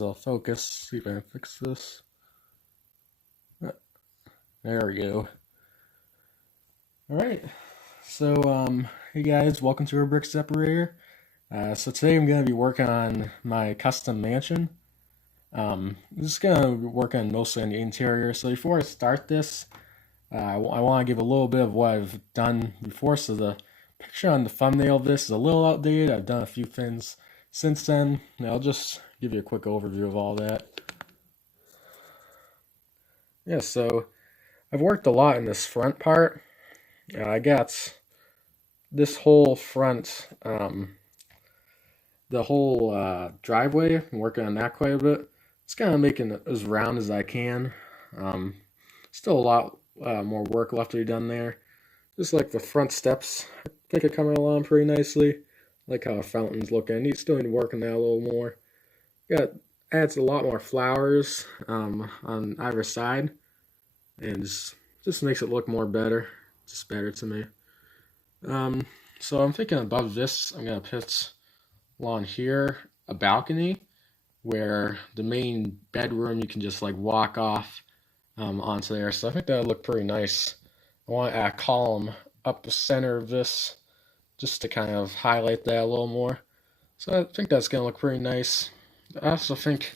I'll focus, see if I can fix this. There we go. Alright, so hey guys, welcome to our Brick Separator. So today I'm going to be working on my custom mansion. I'm just going to be working mostly on the interior. So before I start this, I want to give a little bit of what I've done before. So the picture on the thumbnail of this is a little outdated. I've done a few things since then. I'll just give you a quick overview of all that. Yeah, so I've worked a lot in this front part. I got this whole front, the whole driveway. I'm working on that quite a bit. It's kind of making it as round as I can. Still a lot more work left to be done there. Just like the front steps, I think are coming along pretty nicely. I like how the fountain's looking. Still need to work on that a little more. Adds a lot more flowers on either side, and just makes it look more better. Just better to me. So I'm thinking above this, I'm gonna put along here a balcony where the main bedroom you can just like walk off onto there. So I think that would look pretty nice. I want to add a column up the center of this just to kind of highlight that a little more. So I think that's gonna look pretty nice. I also think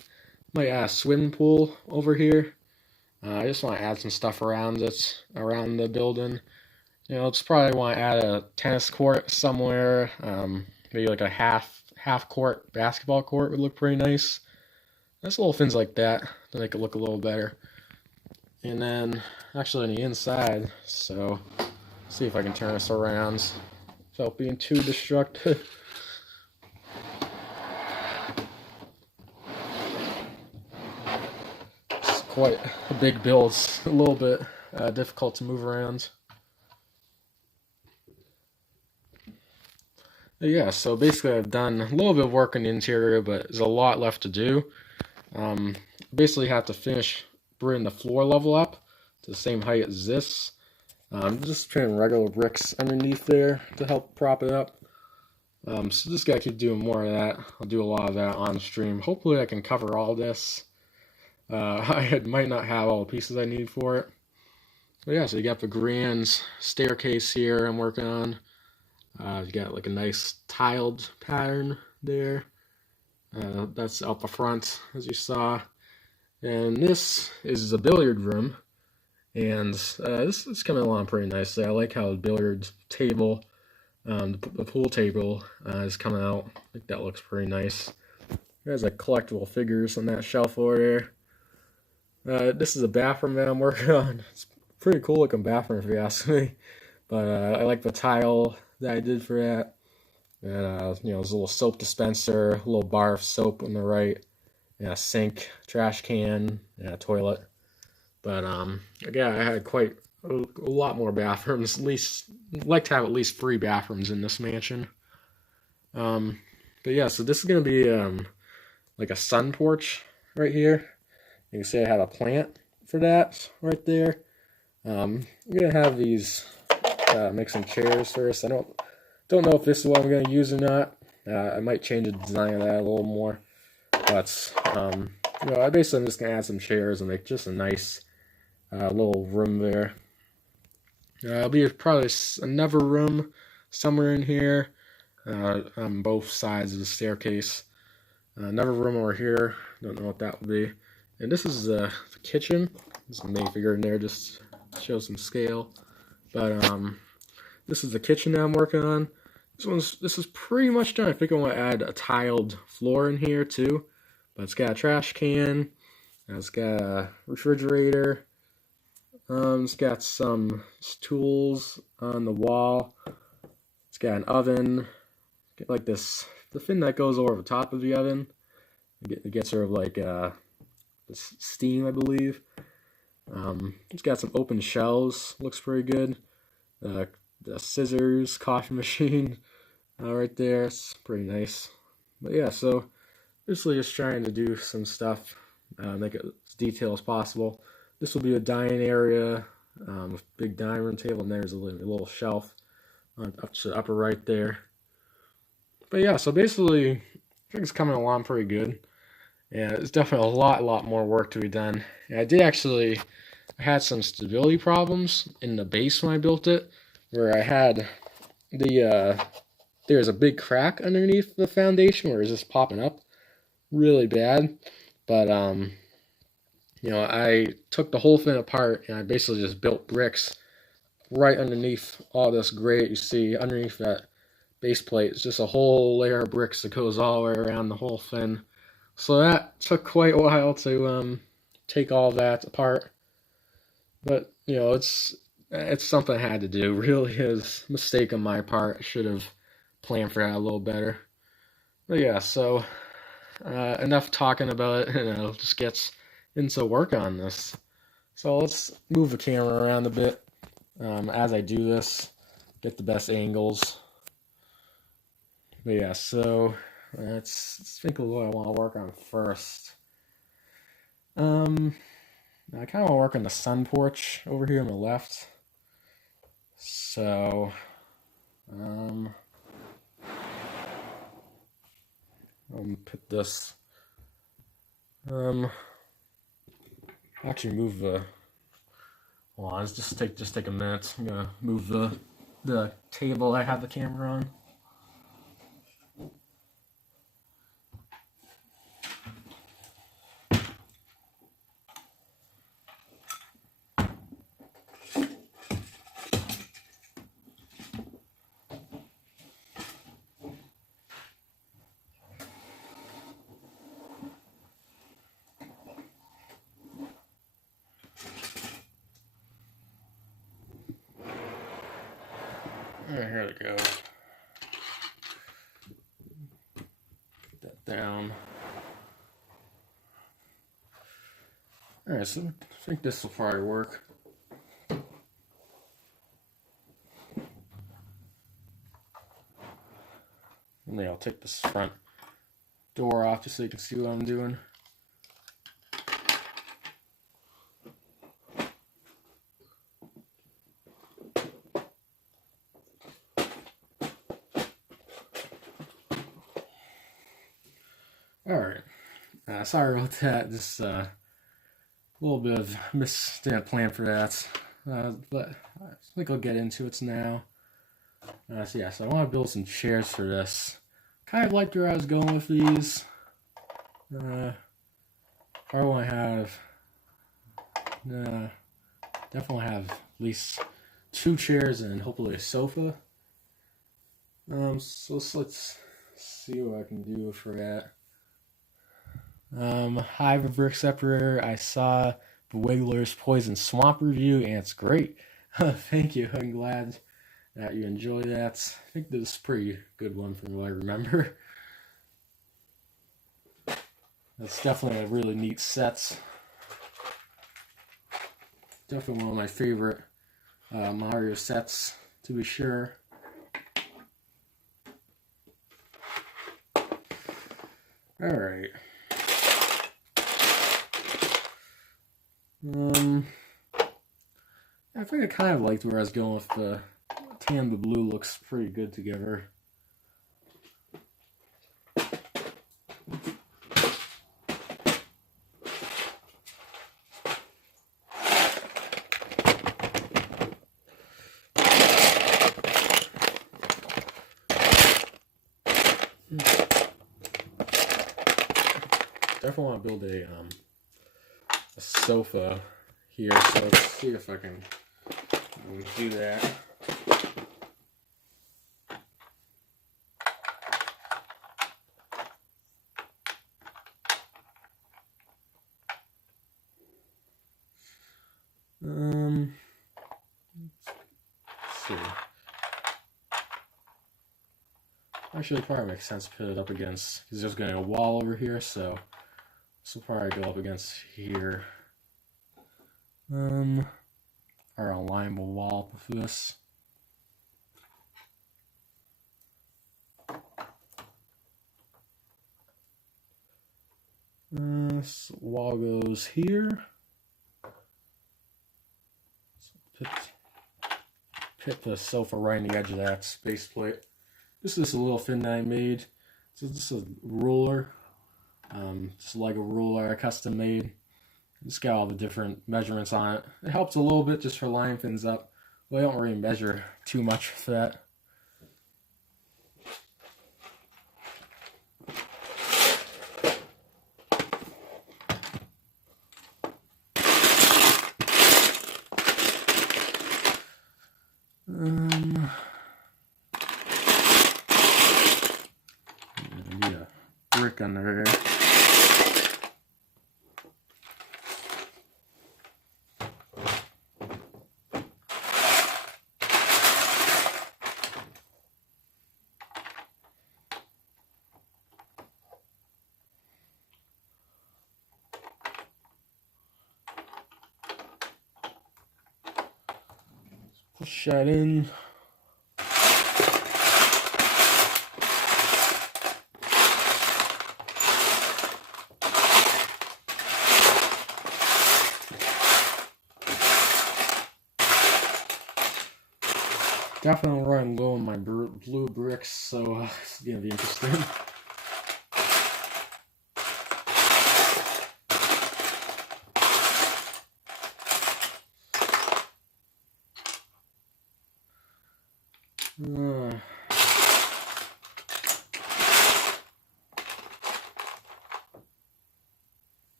I might add a swimming pool over here. I just want to add some stuff around it, around the building. You know, just probably want to add a tennis court somewhere. Maybe like a half court basketball court would look pretty nice. Just little things like that to make it look a little better. And then actually on the inside, so see if I can turn this around without being too destructive. It's quite a big build. It's a little bit difficult to move around. Yeah, so basically I've done a little bit of work on the interior, but there's a lot left to do. Basically have to finish bringing the floor level up to the same height as this. Just putting regular bricks underneath there to help prop it up. So just gotta keep doing more of that. I'll do a lot of that on stream. Hopefully I can cover all this. I might not have all the pieces I need for it. But yeah, so you got the grand staircase here I'm working on. You got like a nice tiled pattern there. That's out the front, as you saw. And this is a billiard room. And this is coming along pretty nicely. I like how the billiard table, the pool table is coming out. I think that looks pretty nice. There's like collectible figures on that shelf over there. This is a bathroom that I'm working on. It's a pretty cool looking bathroom if you ask me. But I like the tile that I did for that. And you know, there's a little soap dispenser, a little bar of soap on the right, and a sink, trash can, and a toilet. But again, I had quite a lot more bathrooms. At least, I'd like to have at least 3 bathrooms in this mansion. But yeah, so this is gonna be like a sun porch right here. You can see I have a plant for that right there. I'm gonna have these make some chairs first. I don't know if this is what I'm gonna use or not. I might change the design of that a little more. But you know, I'm just gonna add some chairs and make just a nice little room there. There'll be probably another room somewhere in here on both sides of the staircase. Another room over here. Don't know what that would be. And this is the kitchen. There's a minifigure in there just to show some scale. But this is the kitchen that I'm working on. This is pretty much done. I think I want to add a tiled floor in here too. But it's got a trash can. It's got a refrigerator. It's got some tools on the wall. It's got an oven. Get like this, the thing that goes over the top of the oven. It gets sort of like this steam, I believe. It's got some open shelves. Looks pretty good. The scissors, coffee machine right there. It's pretty nice. But yeah, so basically just trying to do some stuff, make it as detailed as possible. This will be a dining area, with a big dining room table, and there's a little shelf up to the upper right there. But yeah, so basically, I think it's coming along pretty good. Yeah, it's definitely a lot more work to be done. And I had some stability problems in the base when I built it, where I had there's a big crack underneath the foundation where it's just popping up really bad. But I took the whole thing apart and I basically just built bricks right underneath all this grate you see underneath that base plate. It's just a whole layer of bricks that goes all the way around the whole thing. So that took quite a while to take all that apart. But it's something I had to do. Really is a mistake on my part. I should have planned for that a little better. But yeah, so enough talking about it, and just gets into work on this. So let's move the camera around a bit as I do this, get the best angles. But yeah, so let's think of what I want to work on first. I kind of want to work on the sun porch over here on the left. So, I'll put this. Actually, move the. Hold on, just take a minute. I'm gonna move the table I have the camera on. Alright, here we go. Put that down. Alright, so I think this will probably work. And then I'll take this front door off just so you can see what I'm doing. Alright, sorry about that, just a little bit of misstep plan for that, but I think I'll get into it now. So I want to build some chairs for this. Kind of liked where I was going with these. I want to have, definitely have at least 2 chairs and hopefully a sofa. So let's see what I can do for that. Hi, the Brick Separator. I saw the Wiggler's Poison Swamp review, and it's great. Thank you. I'm glad that you enjoy that. I think this is a pretty good one from what I remember. That's definitely a really neat set. Definitely one of my favorite Mario sets, to be sure. Alright. I think I kind of liked where I was going with the tan and the blue. Looks pretty good together. Definitely want to build a sofa here, so let's see if I can do that. Let's see. Actually, it probably makes sense to put it up against, because there's going to be a wall over here, so this will probably go up against here. Or align the wall with this. This wall goes here. So put the sofa right on the edge of that space plate. This is a little thing that I made. So this is a ruler. Just like a ruler I custom made. It's got all the different measurements on it. It helps a little bit just for lining things up. Well, I don't really measure too much for that. Need a brick under there. Push that in. Definitely running low on my blue bricks, so it's gonna be interesting.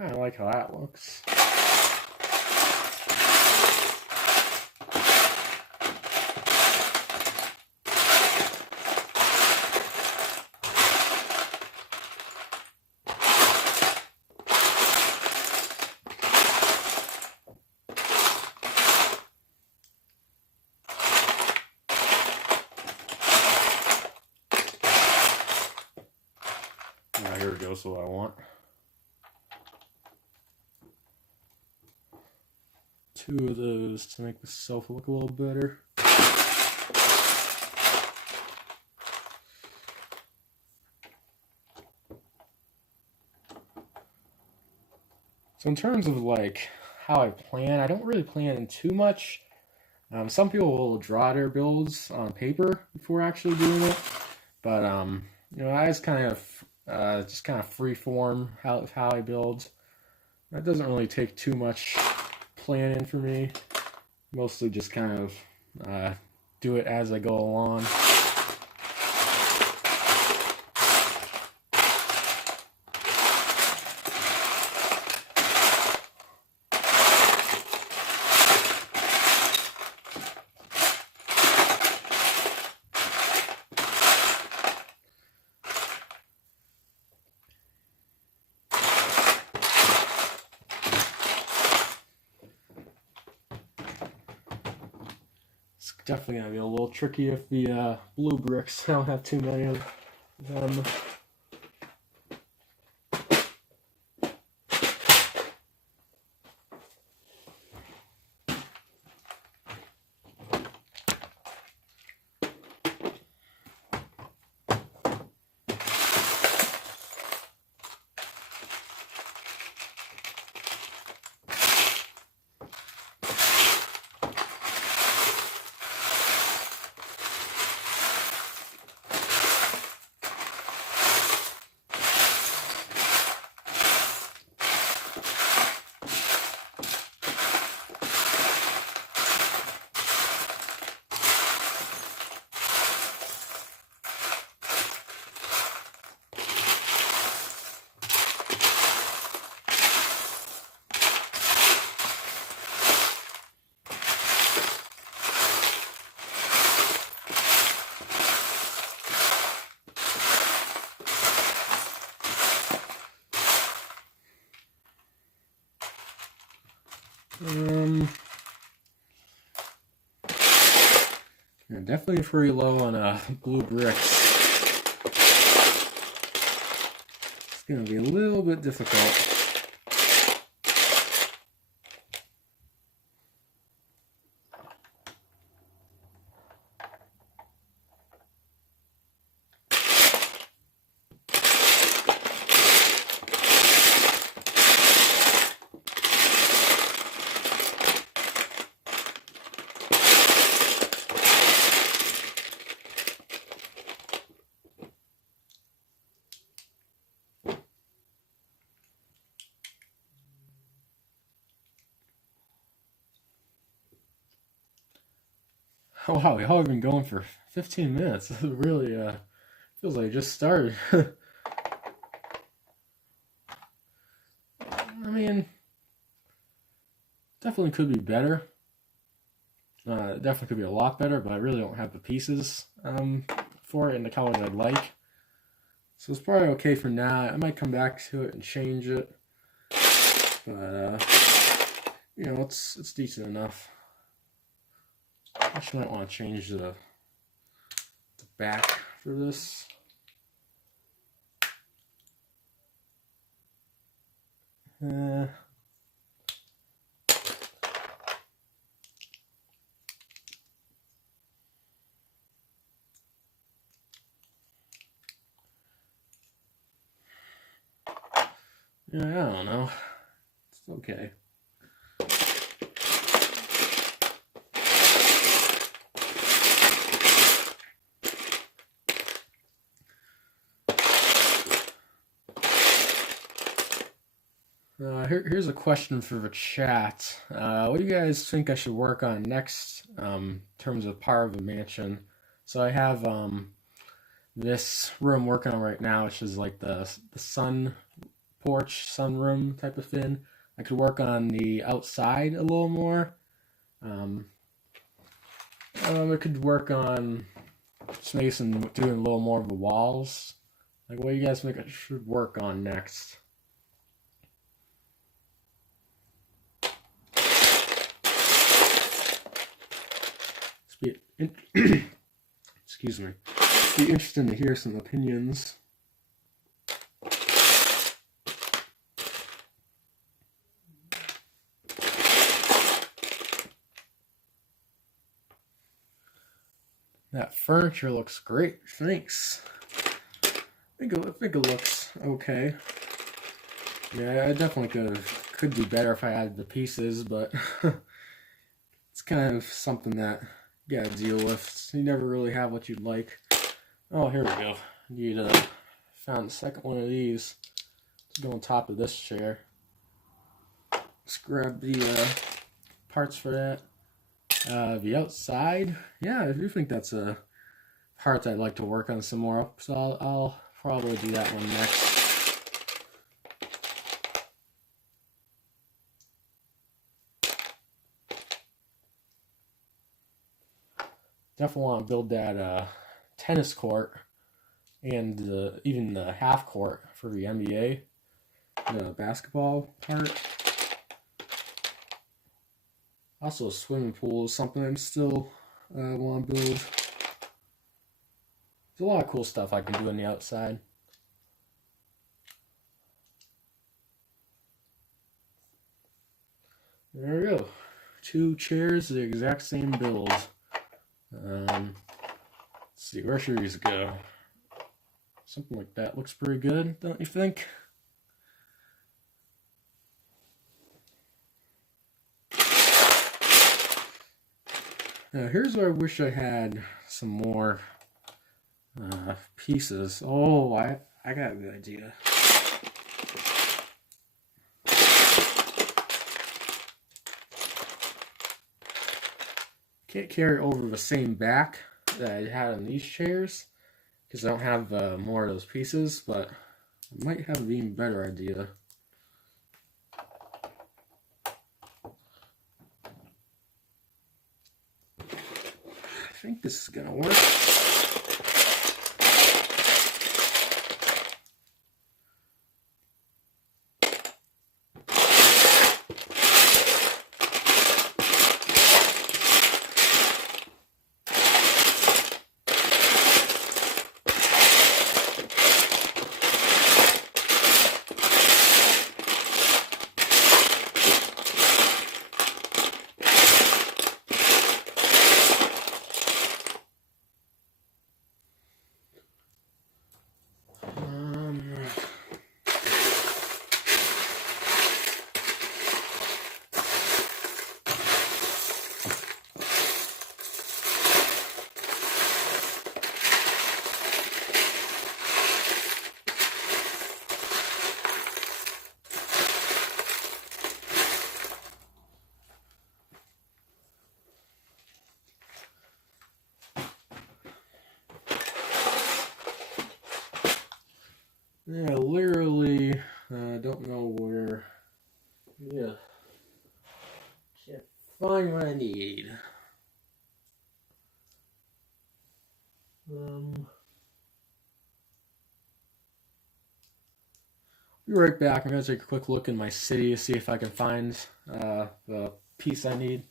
I like how that looks. Here we go, so what I want. 2 of those to make myself look a little better. So in terms of like how I plan, I don't really plan too much. Some people will draw their builds on paper before actually doing it, but you know, I just kind of free form how I build. That doesn't really take too much planning for me. Mostly just kind of do it as I go along. It's definitely going to be a little tricky if the blue bricks, I don't have too many of them. Yeah, definitely pretty low on blue bricks. It's going to be a little bit difficult. Oh wow, we've been going for 15 minutes. It really feels like it just started. I mean, definitely could be better. Definitely could be a lot better, but I really don't have the pieces for it in the colors I'd like. So it's probably okay for now. I might come back to it and change it, but you know, it's decent enough. Actually, might want to change the back for this. Yeah, I don't know. It's okay. Here's a question for the chat. What do you guys think I should work on next in terms of part of the mansion? So I have this room I'm working on right now, which is like the sun porch, sunroom type of thing. I could work on the outside a little more. I could work on just doing a little more of the walls. Like, what do you guys think I should work on next? Excuse me. It'd be interesting to hear some opinions. That furniture looks great. Thanks. I think it looks okay. Yeah, I definitely could do better if I added the pieces, but it's kind of something that you gotta deal with. You never really have what you'd like. Oh, here we go. Need found the second one of these to go on top of this chair. Let's grab the parts for that. The outside, yeah, I do think that's a part I'd like to work on some more. So I'll probably do that one next. Definitely want to build that tennis court and even the half court for the NBA, the basketball part. Also, a swimming pool is something I'm still want to build. There's a lot of cool stuff I can do on the outside. There we go. 2 chairs, the exact same build. Let's see, where should these go? Something like that looks pretty good, don't you think? Now, here's where I wish I had some more pieces. Oh, I got a good idea. Can't carry over the same back that I had on these chairs because I don't have more of those pieces, but I might have an even better idea. I think this is gonna work. Yeah, literally, don't know where. Yeah, can't find what I need. Be right back. I'm gonna take a quick look in my city to see if I can find the piece I need.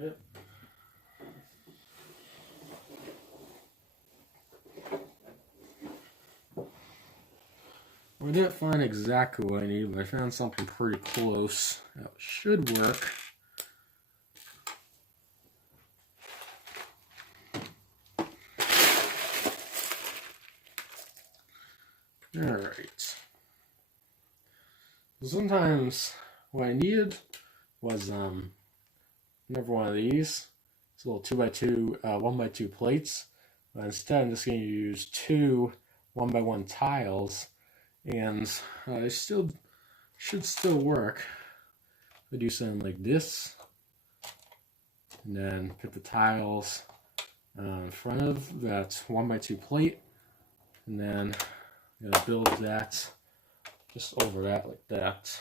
Yep. I didn't find exactly what I need, but I found something pretty close. That should work. Alright. Sometimes what I needed was another one of these. It's a little 2x2, 1x2 plates. But instead, I'm just going to use two 1x1 tiles, and it should still work. I do something like this, and then put the tiles in front of that 1x2 plate, and then I'm going to build that just over that like that.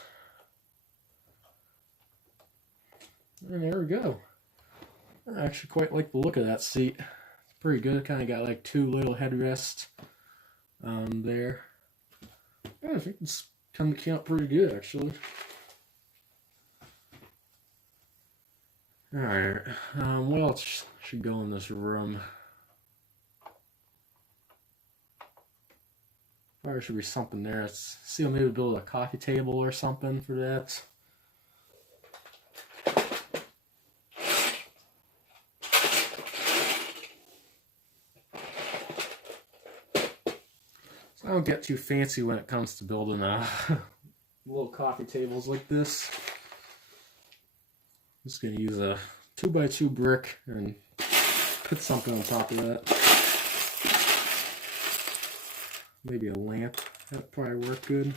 And there we go. I actually quite like the look of that seat. It's pretty good. Kind of got like two little headrests there. Yeah, I think it's come to count pretty good actually. Alright, what else should go in this room? Probably should be something there. Let's see, I'll maybe build a coffee table or something for that. So I don't get too fancy when it comes to building little coffee tables like this. I'm just going to use a 2x2 brick and put something on top of that. Maybe a lamp. That'd probably work good.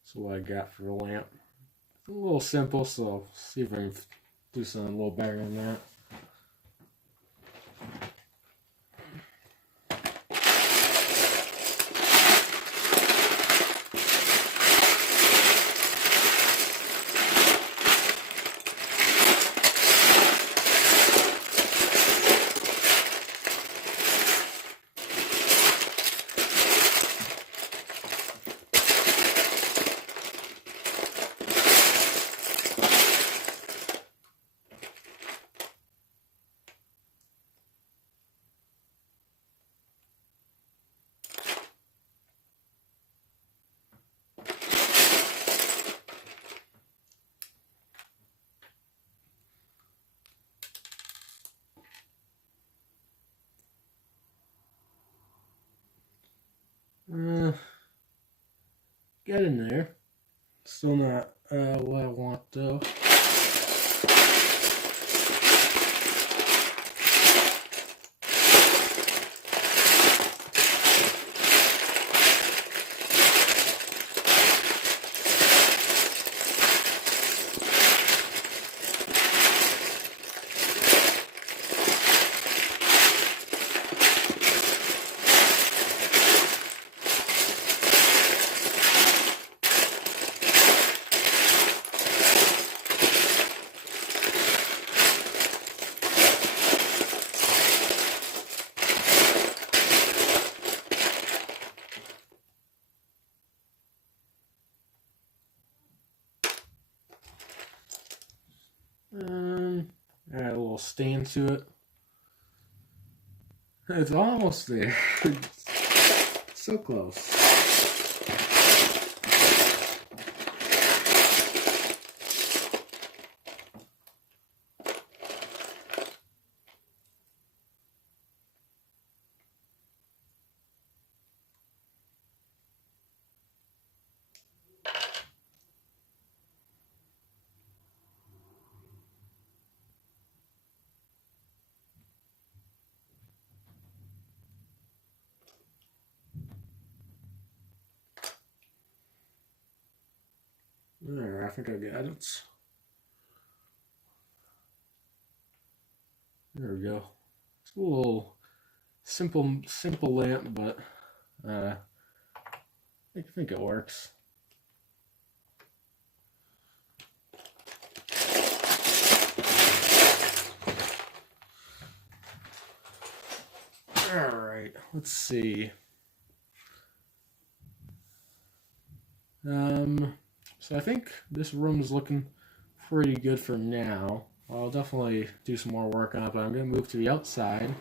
That's what I got for the lamp. It's a little simple, so I'll see if I can do something a little better than that. get in there. Still not what I want though. Add a little stand to it. It's almost there. So close. There, I think I got it. There we go. It's a little simple lamp, but I think it works. All right, let's see. So I think this room is looking pretty good for now. I'll definitely do some more work on it, but I'm going to move to the outside,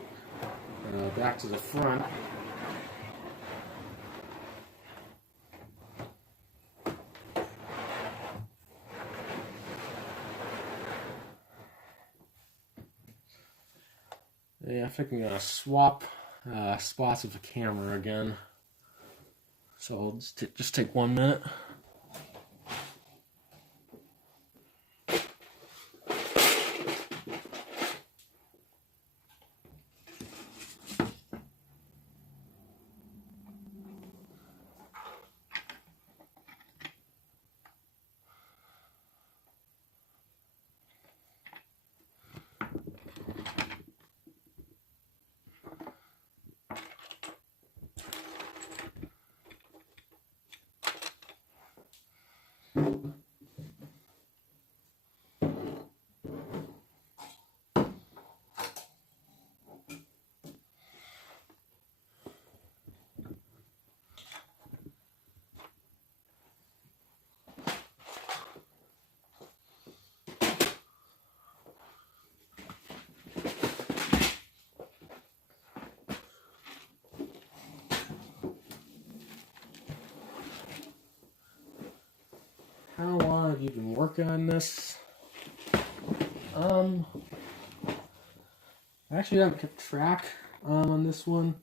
back to the front. Yeah, I think I'm going to swap spots of the camera again. So I'll just take 1 minute. How long have you been working on this? I actually haven't kept track on this one.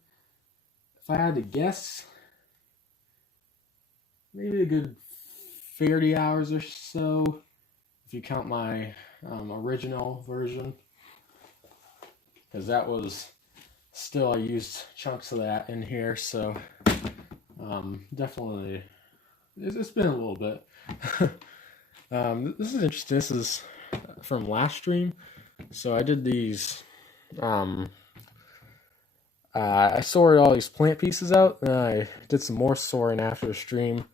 If I had to guess, maybe a good 30 hours or so, if you count my original version. Because that was still, I used chunks of that in here, so definitely, it's been a little bit. This is interesting. This is from last stream. So I did these. I sorted all these plant pieces out, and I did some more sorting after the stream.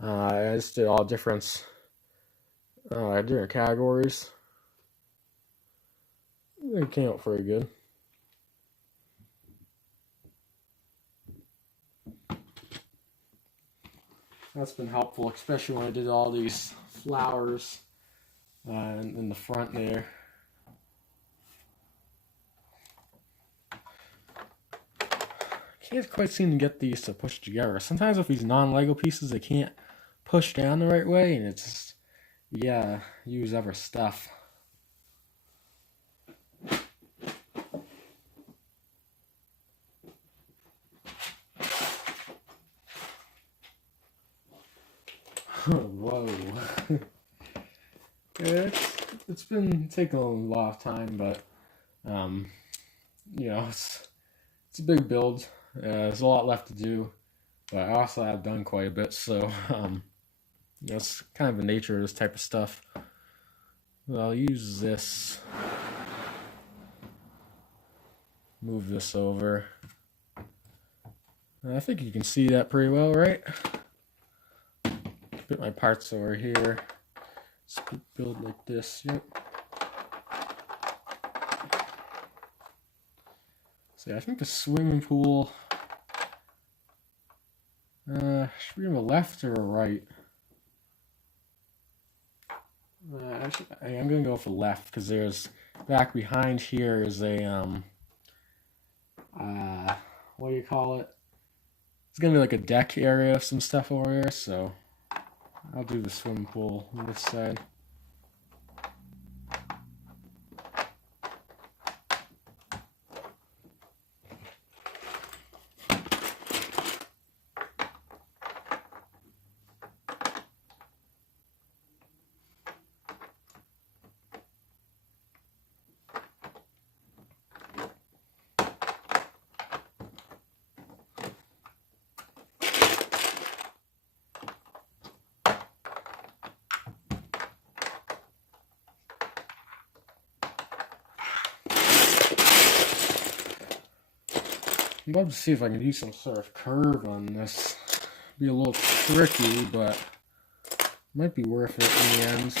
I just did all different categories. It came out pretty good. That's been helpful, especially when I did all these flowers in the front there. Can't quite seem to get these to push together. Sometimes with these non-Lego pieces, they can't push down the right way, and it's just, yeah, use other stuff. Whoa. It's been taking a lot of time, but you know, it's a big build. There's a lot left to do, but I also have done quite a bit, so you know, it's kind of the nature of this type of stuff. Well, I'll use this. Move this over. I think you can see that pretty well, right? Put my parts over here. Just build like this. Yep. So I think the swimming pool should be on the left or right. I'm gonna go for left because there's back behind here is a what do you call it? It's gonna be like a deck area of some stuff over here, so I'll do the swimming pool on this side. I'm about to see if I can use some sort of curve on this. Be a little tricky, but might be worth it in the end.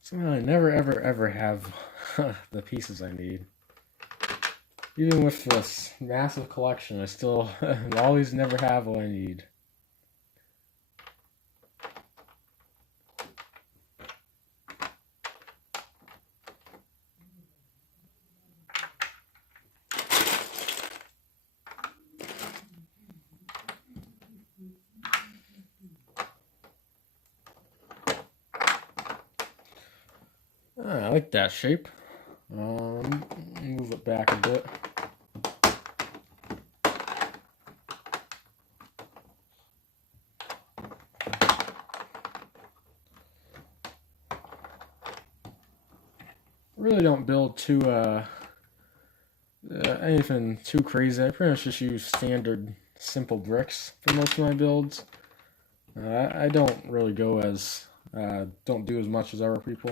Somehow I never ever have the pieces I need. Even with this massive collection, I still always never have what I need. I like that shape. Move it back a bit. Really don't build too anything too crazy. I pretty much just use standard simple bricks for most of my builds. I don't really go as don't do as much as other people.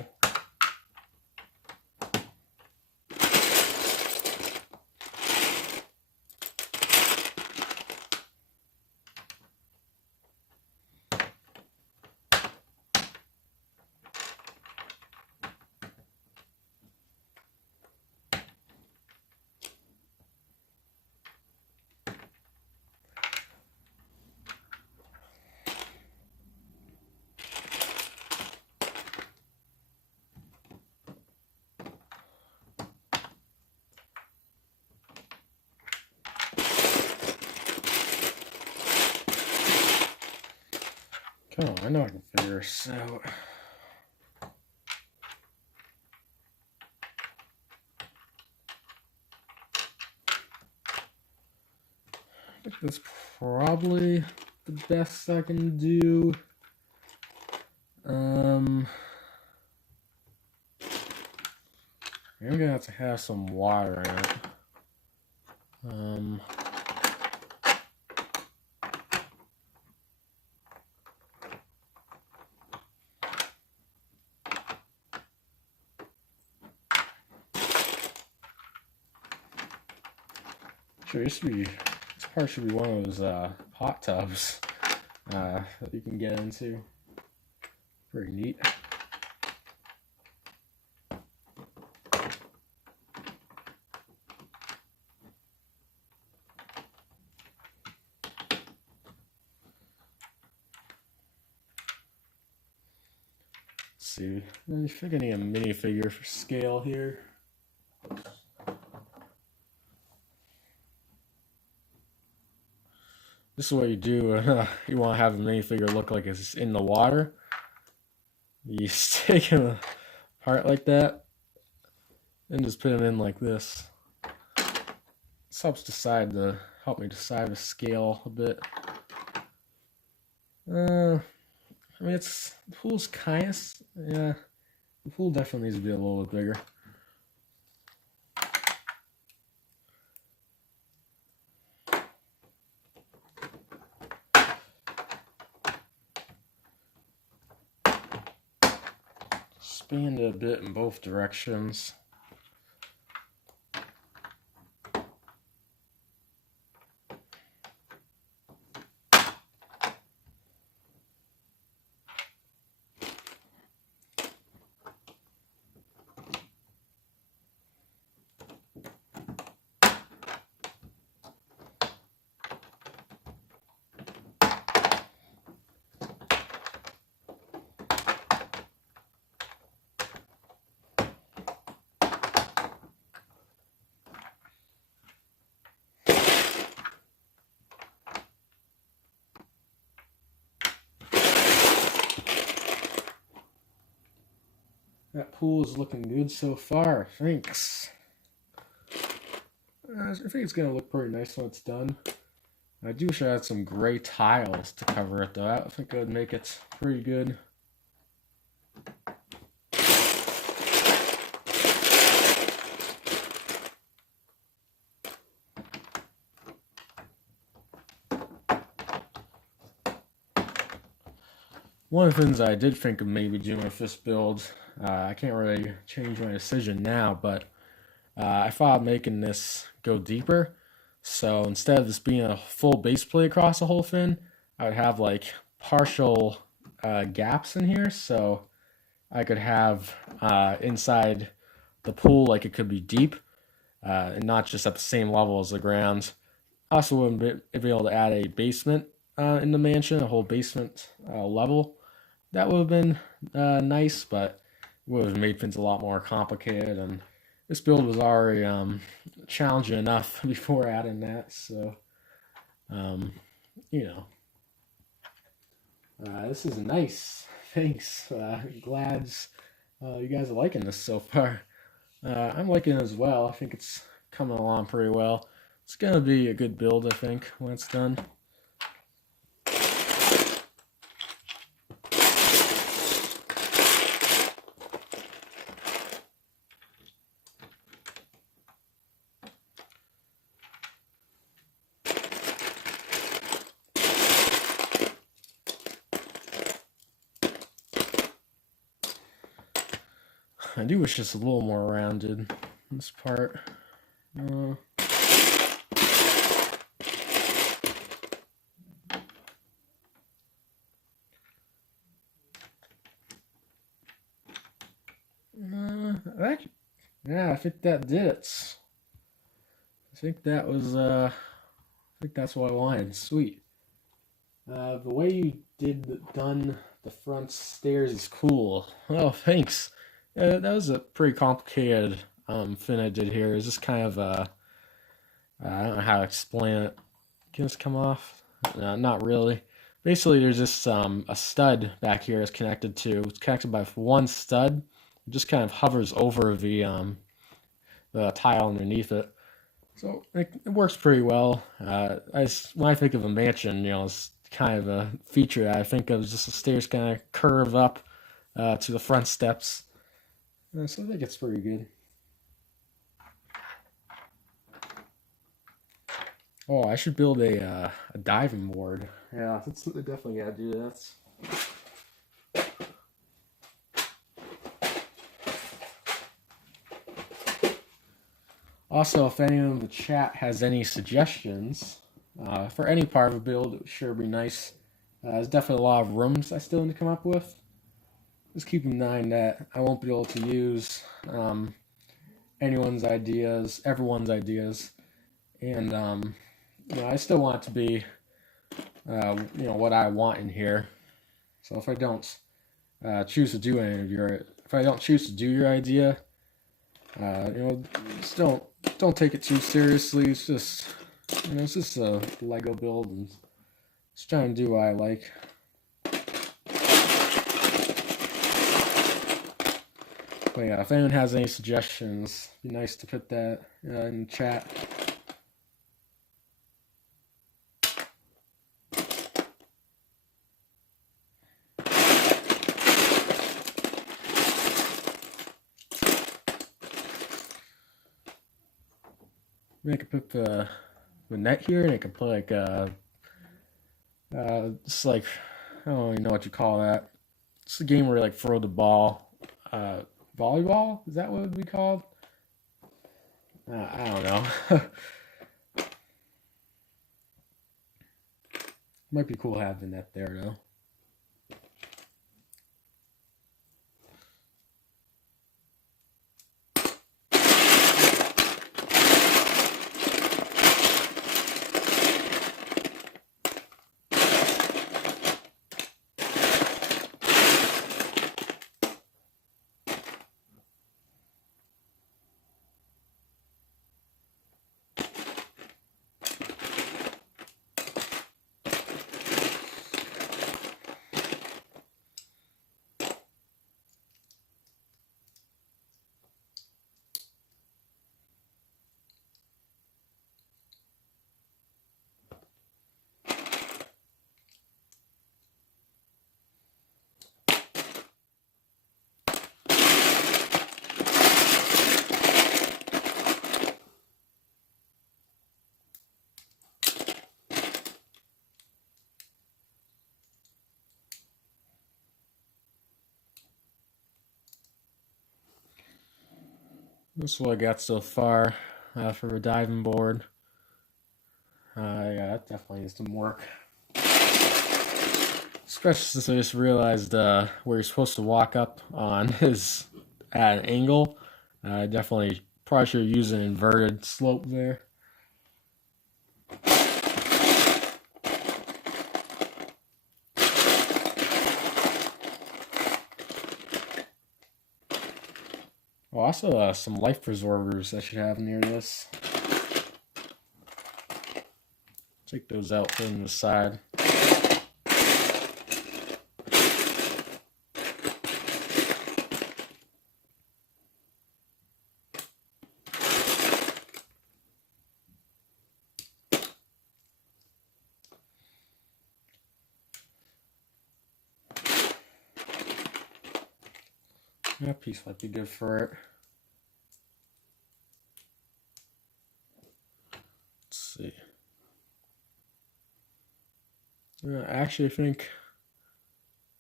Oh, I know I can figure this out. I think that's probably the best I can do. I'm gonna have some water in it. Sure, this part should be one of those hot tubs that you can get into. Pretty neat. Let's see. I think I need a minifigure for scale here. This is what you do. You want to have a minifigure look like it's in the water. You stick him apart like that, and just put him in like this. This helps help me decide the scale a bit. I mean, the pool's yeah. The pool definitely needs to be a little bit bigger. Expand it a bit in both directions. That pool is looking good so far. Thanks. I think it's going to look pretty nice when it's done. I do wish I had some gray tiles to cover it though. I think it would make it pretty good. One of the things I did think of maybe doing with this build, I can't really change my decision now, but I thought of making this go deeper. So instead of this being a full base plate across the whole thing, I would have like partial gaps in here. So I could have inside the pool, like it could be deep and not just at the same level as the ground. I also wouldn't be able to add a basement in the mansion, a whole basement level. That would have been nice, but it would have made things a lot more complicated, and this build was already challenging enough before adding that, so you know, this is nice. Thanks. Glad you guys are liking this so far. I'm liking it as well. I think it's coming along pretty well. It's gonna be a good build, I think, when it's done. I do wish it's a little more rounded, this part. Yeah, I think that did it. I think that was, I think that's what I wanted. Sweet. The way you done the front stairs is cool. Oh, thanks. That was a pretty complicated thing I did here. It's just kind of I don't know how to explain it. Can this come off? No, not really. Basically, there's just a stud back here is connected to. It's connected by one stud. It just kind of hovers over the tile underneath it. So it works pretty well. When I think of a mansion, you know, it's kind of a feature that I think of, just the stairs kind of curve up to the front steps. So I think it's pretty good. Oh, I should build a diving board. Yeah, that's definitely gotta do that. Also, if anyone in the chat has any suggestions for any part of a build, it would sure be nice. There's definitely a lot of rooms I still need to come up with. Just keep in mind that I won't be able to use everyone's ideas, and you know, I still want it to be you know, what I want in here. So if I don't choose to do any of if I don't choose to do your idea, just don't take it too seriously. It's just, it's just a Lego build, and just trying to do what I like. But yeah, if anyone has any suggestions, it'd be nice to put that in the chat. I could put the net here, and I could put like just like, I don't even know what you call that. It's a game where you like throw the ball. Volleyball? Is that what it would be called? I don't know. Might be cool having that there though. This is what I got so far for a diving board. Yeah, that definitely needs some work. Especially since I just realized where you're supposed to walk up on is at an angle. Definitely probably should use an inverted slope there. Oh, also some life preservers I should have near this. Take those out, put them to the side. That piece might be good for it. Let's see. I actually think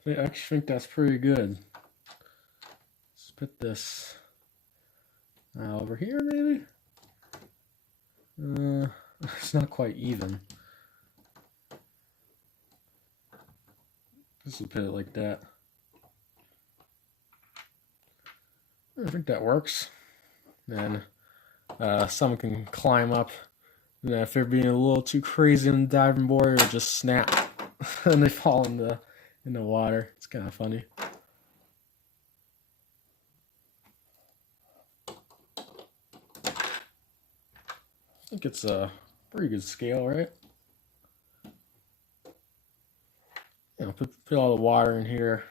that's pretty good. Let's put this over here, maybe. It's not quite even. Just put it like that. I think that works. Then someone can climb up. And if they're being a little too crazy on the diving board, it'll just snap and they fall in the water. It's kind of funny. I think it's a pretty good scale, right? Put all the water in here. I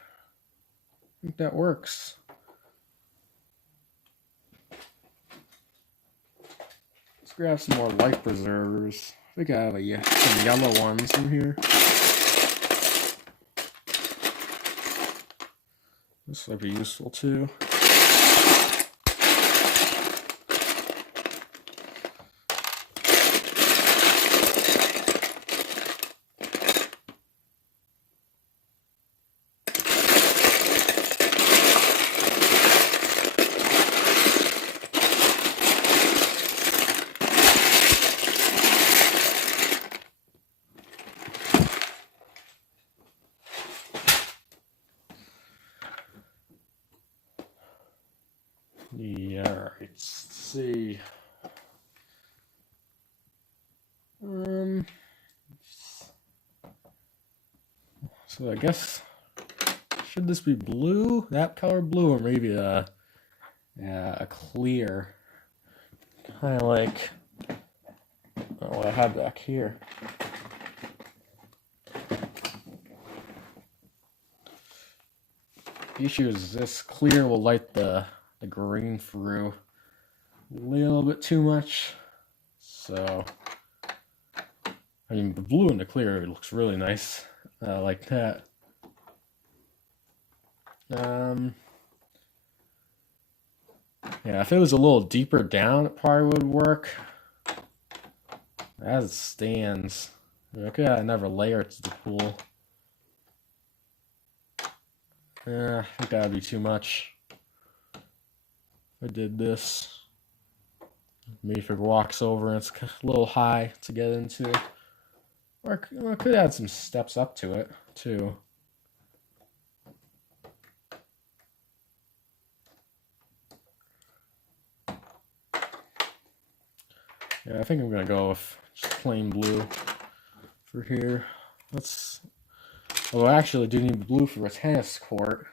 think that works. Let's grab some more life preservers. I think I have some yellow ones in here. This might be useful too. Yeah, alright, let's see. So I guess should this be blue? That color blue, or maybe a clear? Kind of like what I have back here. The issue is this clear will light the green through a little bit too much. So, I mean, the blue and the clear looks really nice, like that. Yeah, if it was a little deeper down, it probably would work. As it stands, I could add another layer to the pool. I think that would be too much. If I did this, maybe if it walks over and it's a little high to get into. Or I could add some steps up to it, too. Yeah, I think I'm going to go with just plain blue for here. Although I actually do need blue for a tennis court.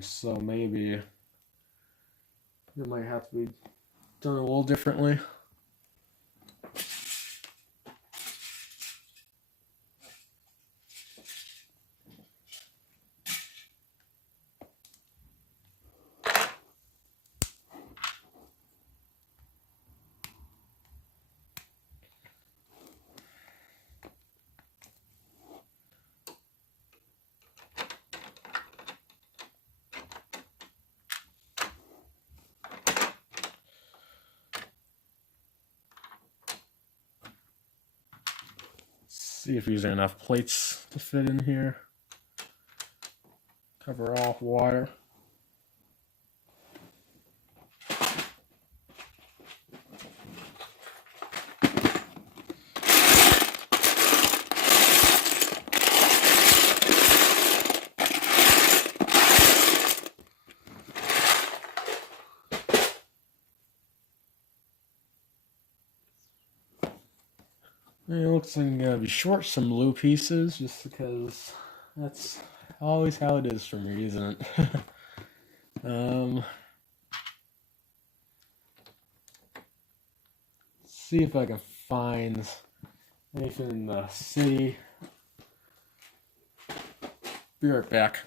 So maybe it might have to be done a little differently. See if these are enough plates to fit in here. Cover off water. It looks like I'm going to be short some blue pieces just because that's always how it is for me, isn't it? See if I can find anything in the city. Be right back.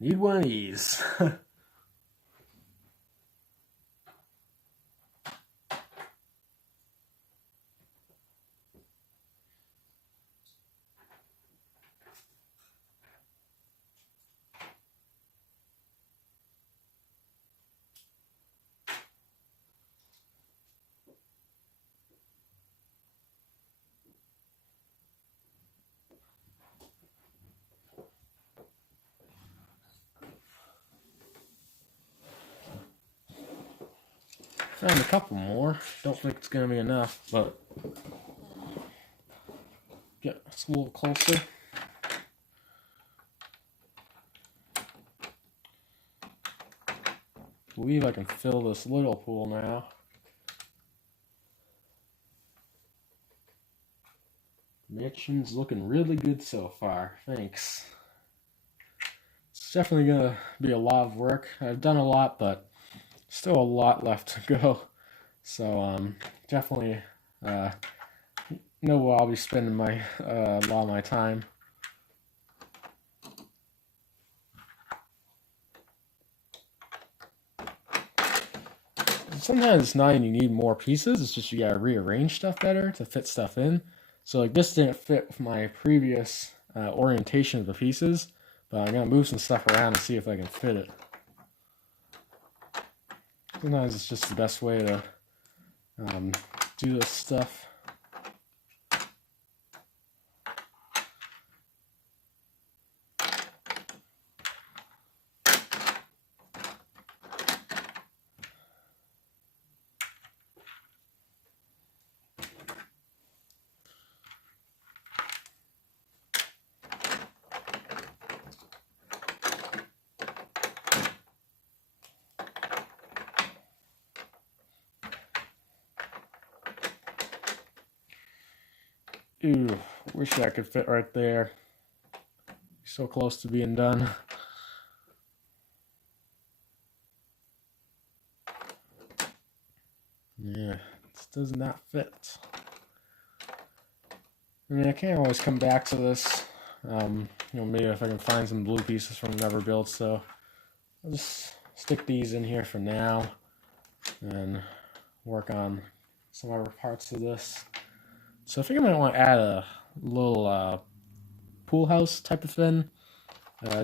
Need one of these. Found a couple more. Don't think it's going to be enough, but get a little closer. I believe I can fill this little pool now. Connection's looking really good so far. Thanks. It's definitely going to be a lot of work. I've done a lot, but still a lot left to go. So definitely know where I'll be spending my a lot of my time. Sometimes it's not even you need more pieces, it's just you gotta rearrange stuff better to fit stuff in. So like this didn't fit with my previous orientation of the pieces, but I'm gonna move some stuff around and see if I can fit it. Sometimes it's just the best way to do this stuff. Ooh, wish that could fit right there. So close to being done. Yeah, this does not fit. I mean, I can't always come back to this. Maybe if I can find some blue pieces from Never Built. So I'll just stick these in here for now and work on some other parts of this. So I think I might want to add a little pool house type of thing.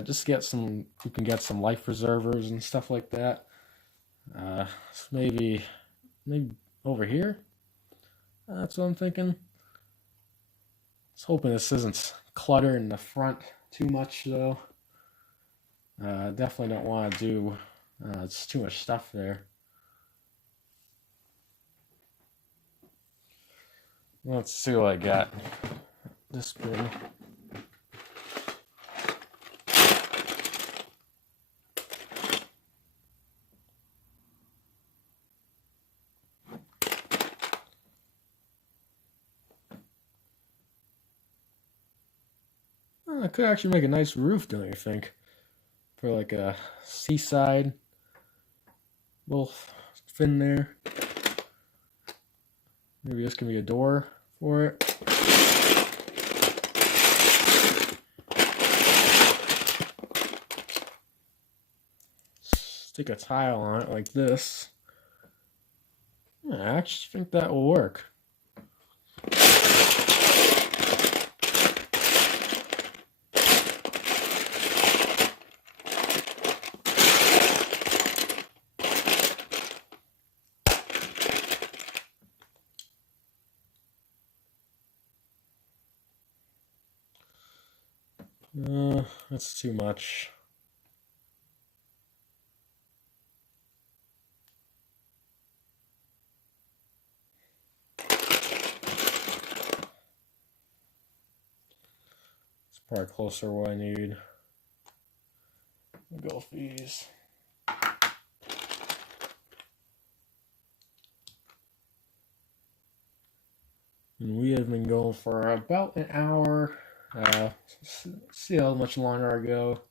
Just get some, you can get some life preservers and stuff like that. So maybe over here. That's what I'm thinking. I was hoping this isn't clutter in the front too much though. Definitely don't want to do, it's too much stuff there. Let's see what I got. This big. I could actually make a nice roof, don't you think? For like a seaside little fin there. Maybe this can be a door for it. Stick a tile on it like this. Yeah, I actually think that will work. That's too much. It's probably closer to what I need. I'll go with these. And we have been going for about an hour. See how much longer I go.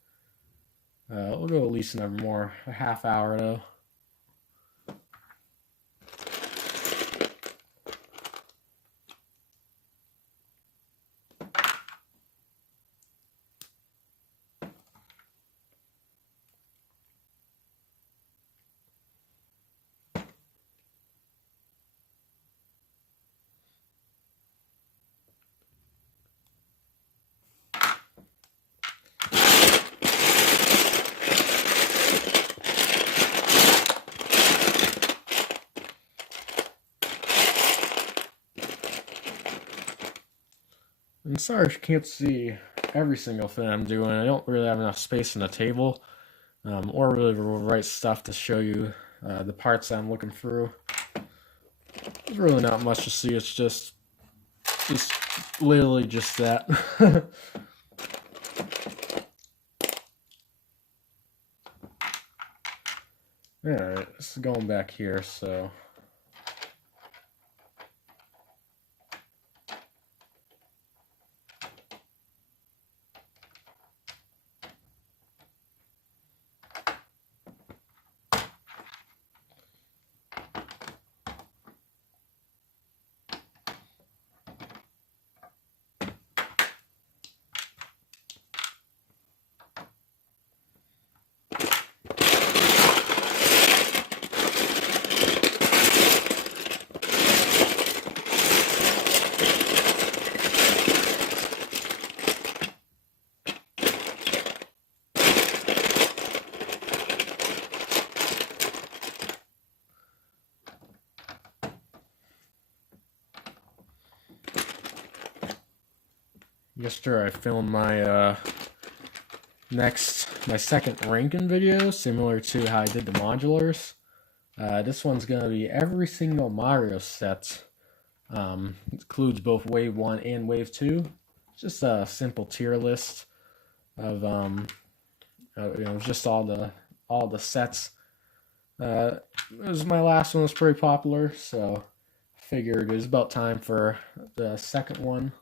We'll go at least a half hour though. I'm sorry if you can't see every single thing I'm doing. I don't really have enough space in the table, or really the right stuff to show you the parts I'm looking through. There's really not much to see. It's just literally just that. Alright, this is going back here, so yesterday I filmed my my second ranking video, similar to how I did the modulars. This one's gonna be every single Mario set. Includes both Wave 1 and Wave 2. Just a simple tier list of just all the sets. It was my last one was pretty popular, so I figured it was about time for the second one.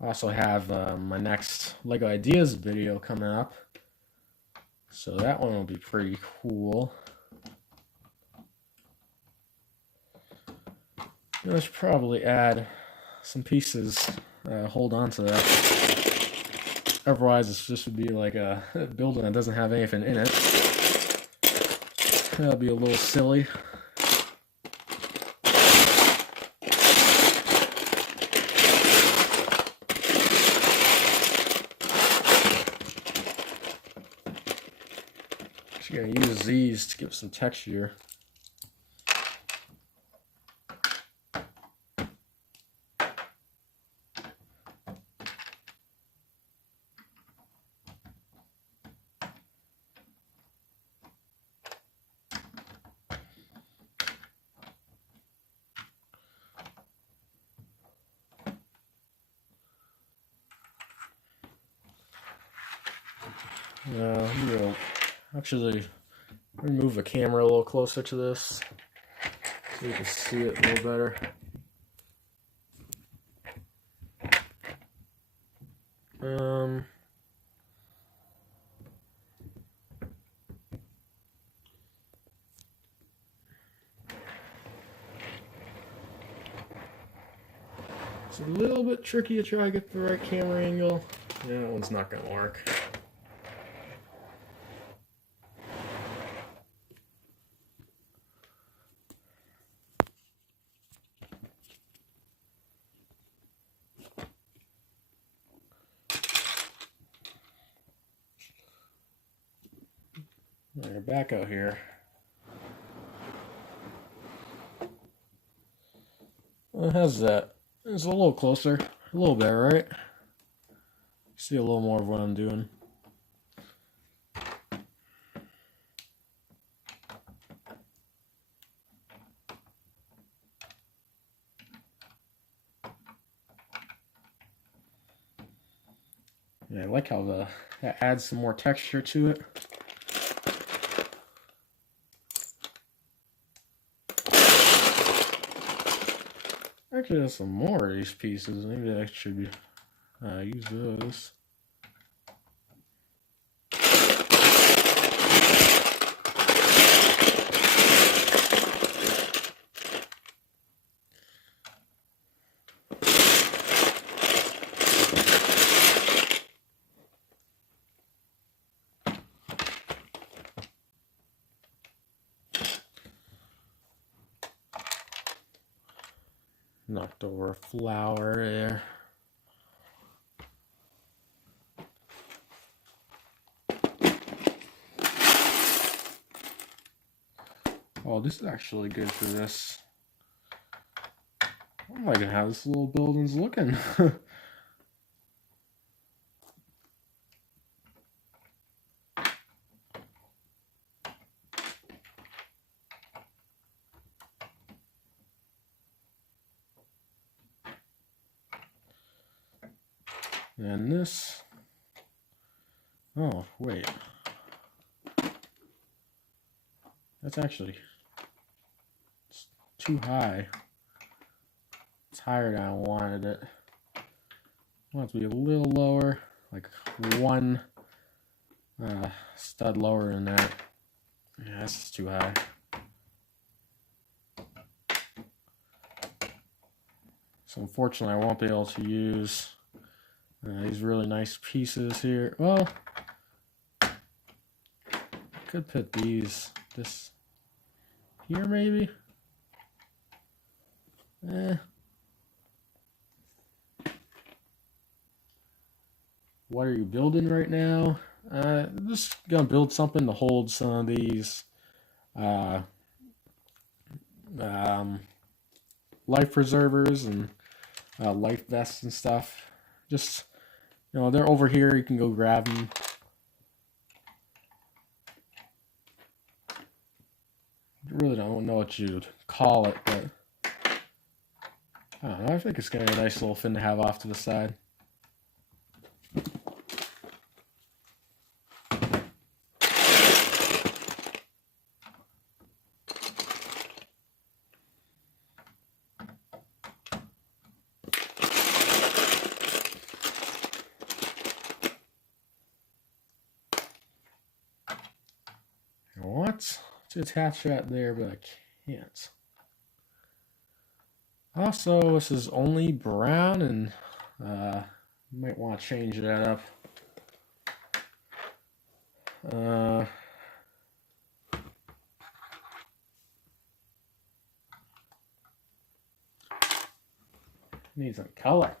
I also have my next LEGO Ideas video coming up, so that one will be pretty cool. I should probably add some pieces, hold on to that. Otherwise, this just would be like a building that doesn't have anything in it. That'll be a little silly. Actually, gonna use these to give some texture. We'll actually move the camera a little closer to this so you can see it a little better. It's a little bit tricky to try to get the right camera angle. Yeah, that one's not going to work. Alright, back out here. Well, how's that? It's a little closer. A little bit, right? See a little more of what I'm doing. Yeah, I like how that adds some more texture to it. Actually, there's some more of these pieces. Maybe I should use those. Knocked over a flower there. Oh, this is actually good for this. I'm liking how this little building's looking. And this, oh wait, that's actually it's too high. It's higher than I wanted it. I want it to be a little lower, like one stud lower than that. Yeah, this is too high. So unfortunately I won't be able to use these really nice pieces here. Well, I could put this here maybe. What are you building right now? I'm just gonna build something to hold some of these life preservers and life vests and stuff. Just, you know, they're over here. You can go grab them. I really don't know what you'd call it, but I don't know. I think it's gonna be a nice little thing to have off to the side. want to attach that there, but I can't. Also, this is only brown, and might want to change that up. Need some color.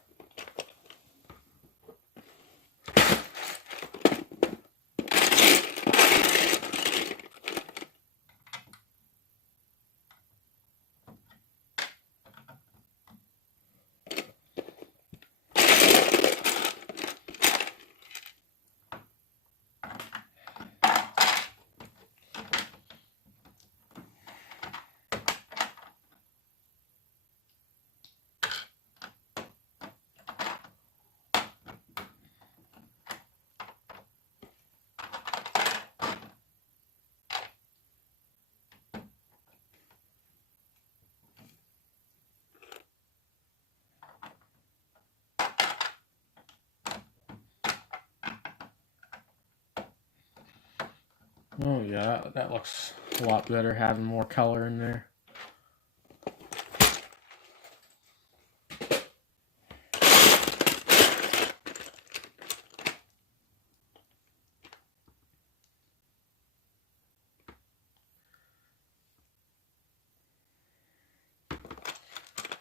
Oh yeah, that looks a lot better having more color in there.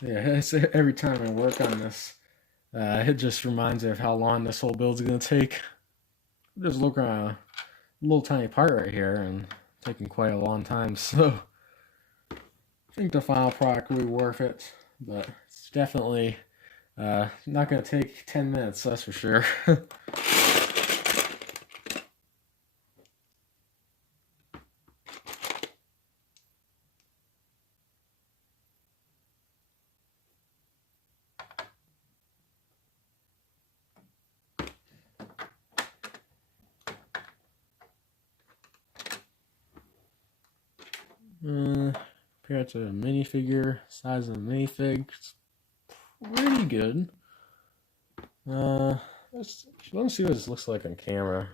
Yeah, every time I work on this, it just reminds me of how long this whole build's gonna take. I'm just looking at a little tiny part right here and taking quite a long time, so I think the final product will be worth it, but it's definitely not gonna take 10 minutes, that's for sure. Compared to a minifigure, size of a minifig, it's pretty good. Let me see what this looks like on camera.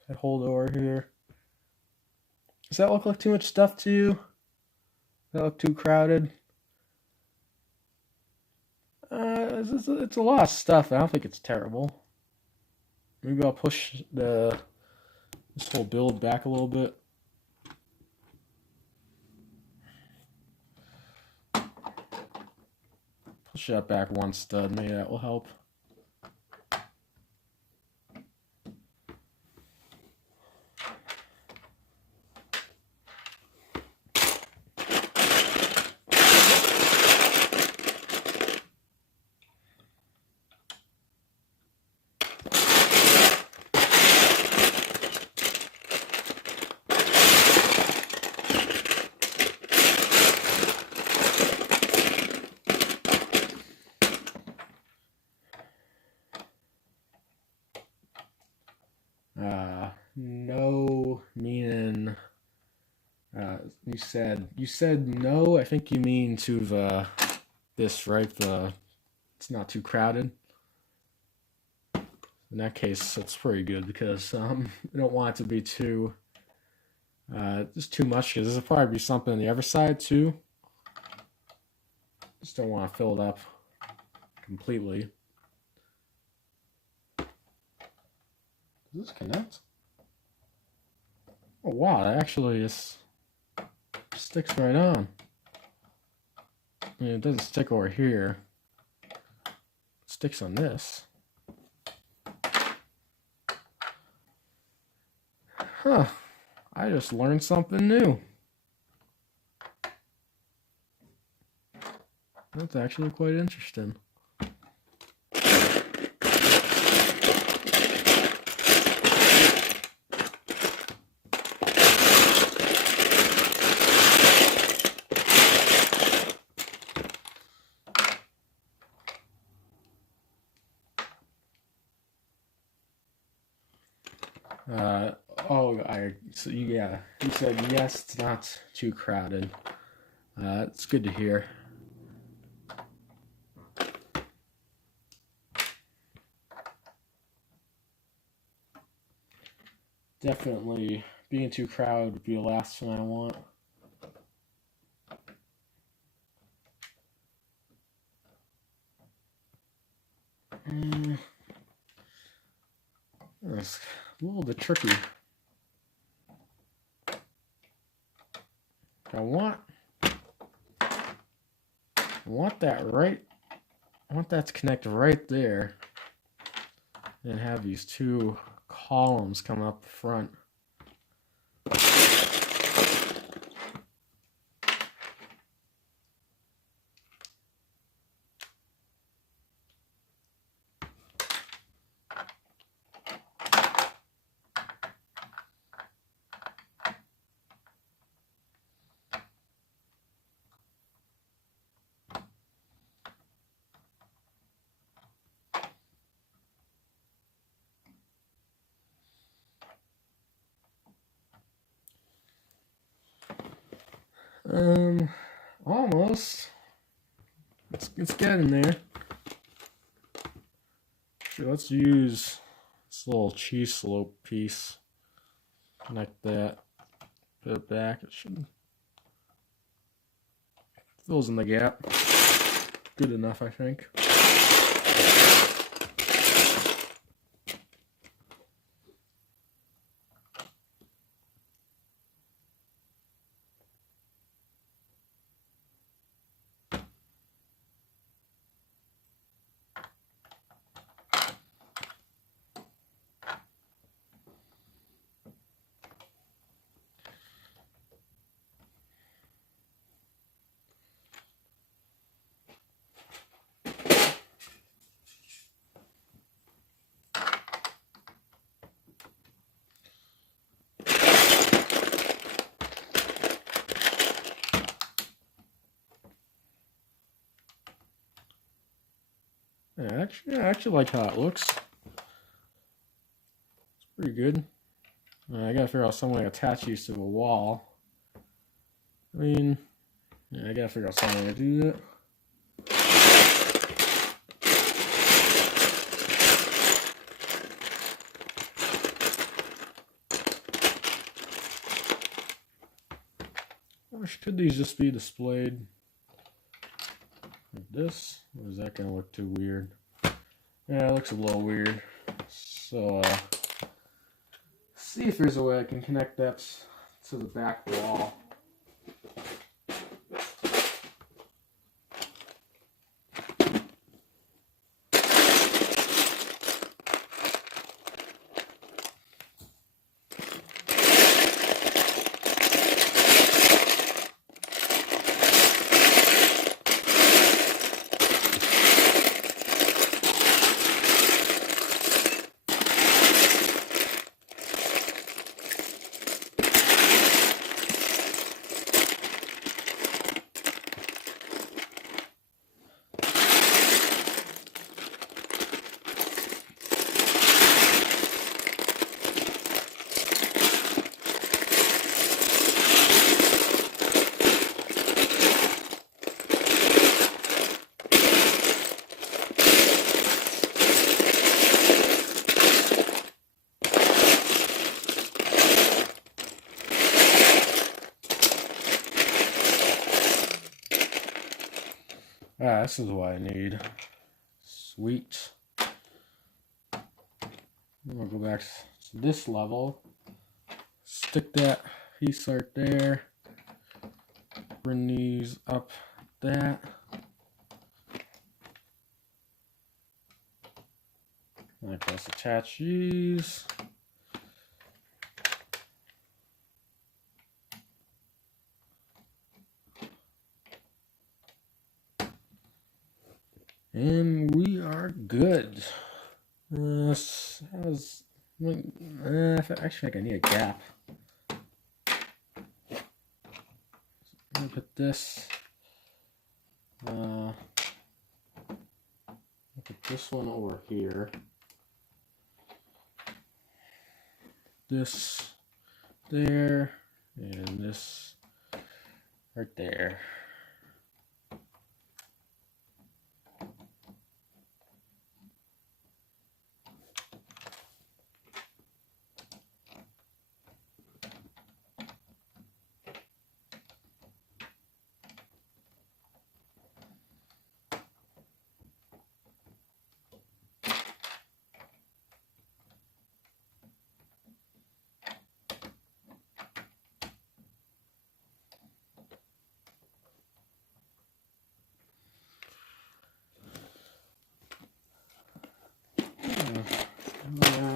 If I hold it over here. Does that look like too much stuff to you? Does that look too crowded? It's a lot of stuff. I don't think it's terrible. Maybe I'll push this whole build back a little bit. Push that back one stud. Maybe that will help. No meaning you said no. I think you mean to the this, right? It's not too crowded. In that case, that's pretty good because I don't want it to be too just too much, because this will probably be something on the other side too. Just don't want to fill it up completely. Does this connect? Oh wow, that actually just sticks right on. I mean, it doesn't stick over here. It sticks on this. Huh. I just learned something new. That's actually quite interesting. So yeah, you said yes, it's not too crowded. It's good to hear. Definitely being too crowded would be the last one I want. It's a little bit tricky. I want that right. I want that to connect right there, and have these two columns come up the front. Almost. It's getting there. Sure, let's use this little cheese slope piece. Connect that. Put it back. It should fills in the gap. Good enough, I think. I actually like how it looks. It's pretty good. I gotta figure out some way to attach these to the wall. I mean, yeah, I gotta figure out some way to do that. Or should these just be displayed like this? Or is that gonna look too weird? Yeah, it looks a little weird. So, see if there's a way I can connect that to the back wall. Ah, this is what I need. Sweet. I'm gonna go back to this level. Stick that piece right there. Bring these up that. Let's attach these. And we are good. Actually, I think I need a gap. Let me put this. Put this one over here. This there, and this right there.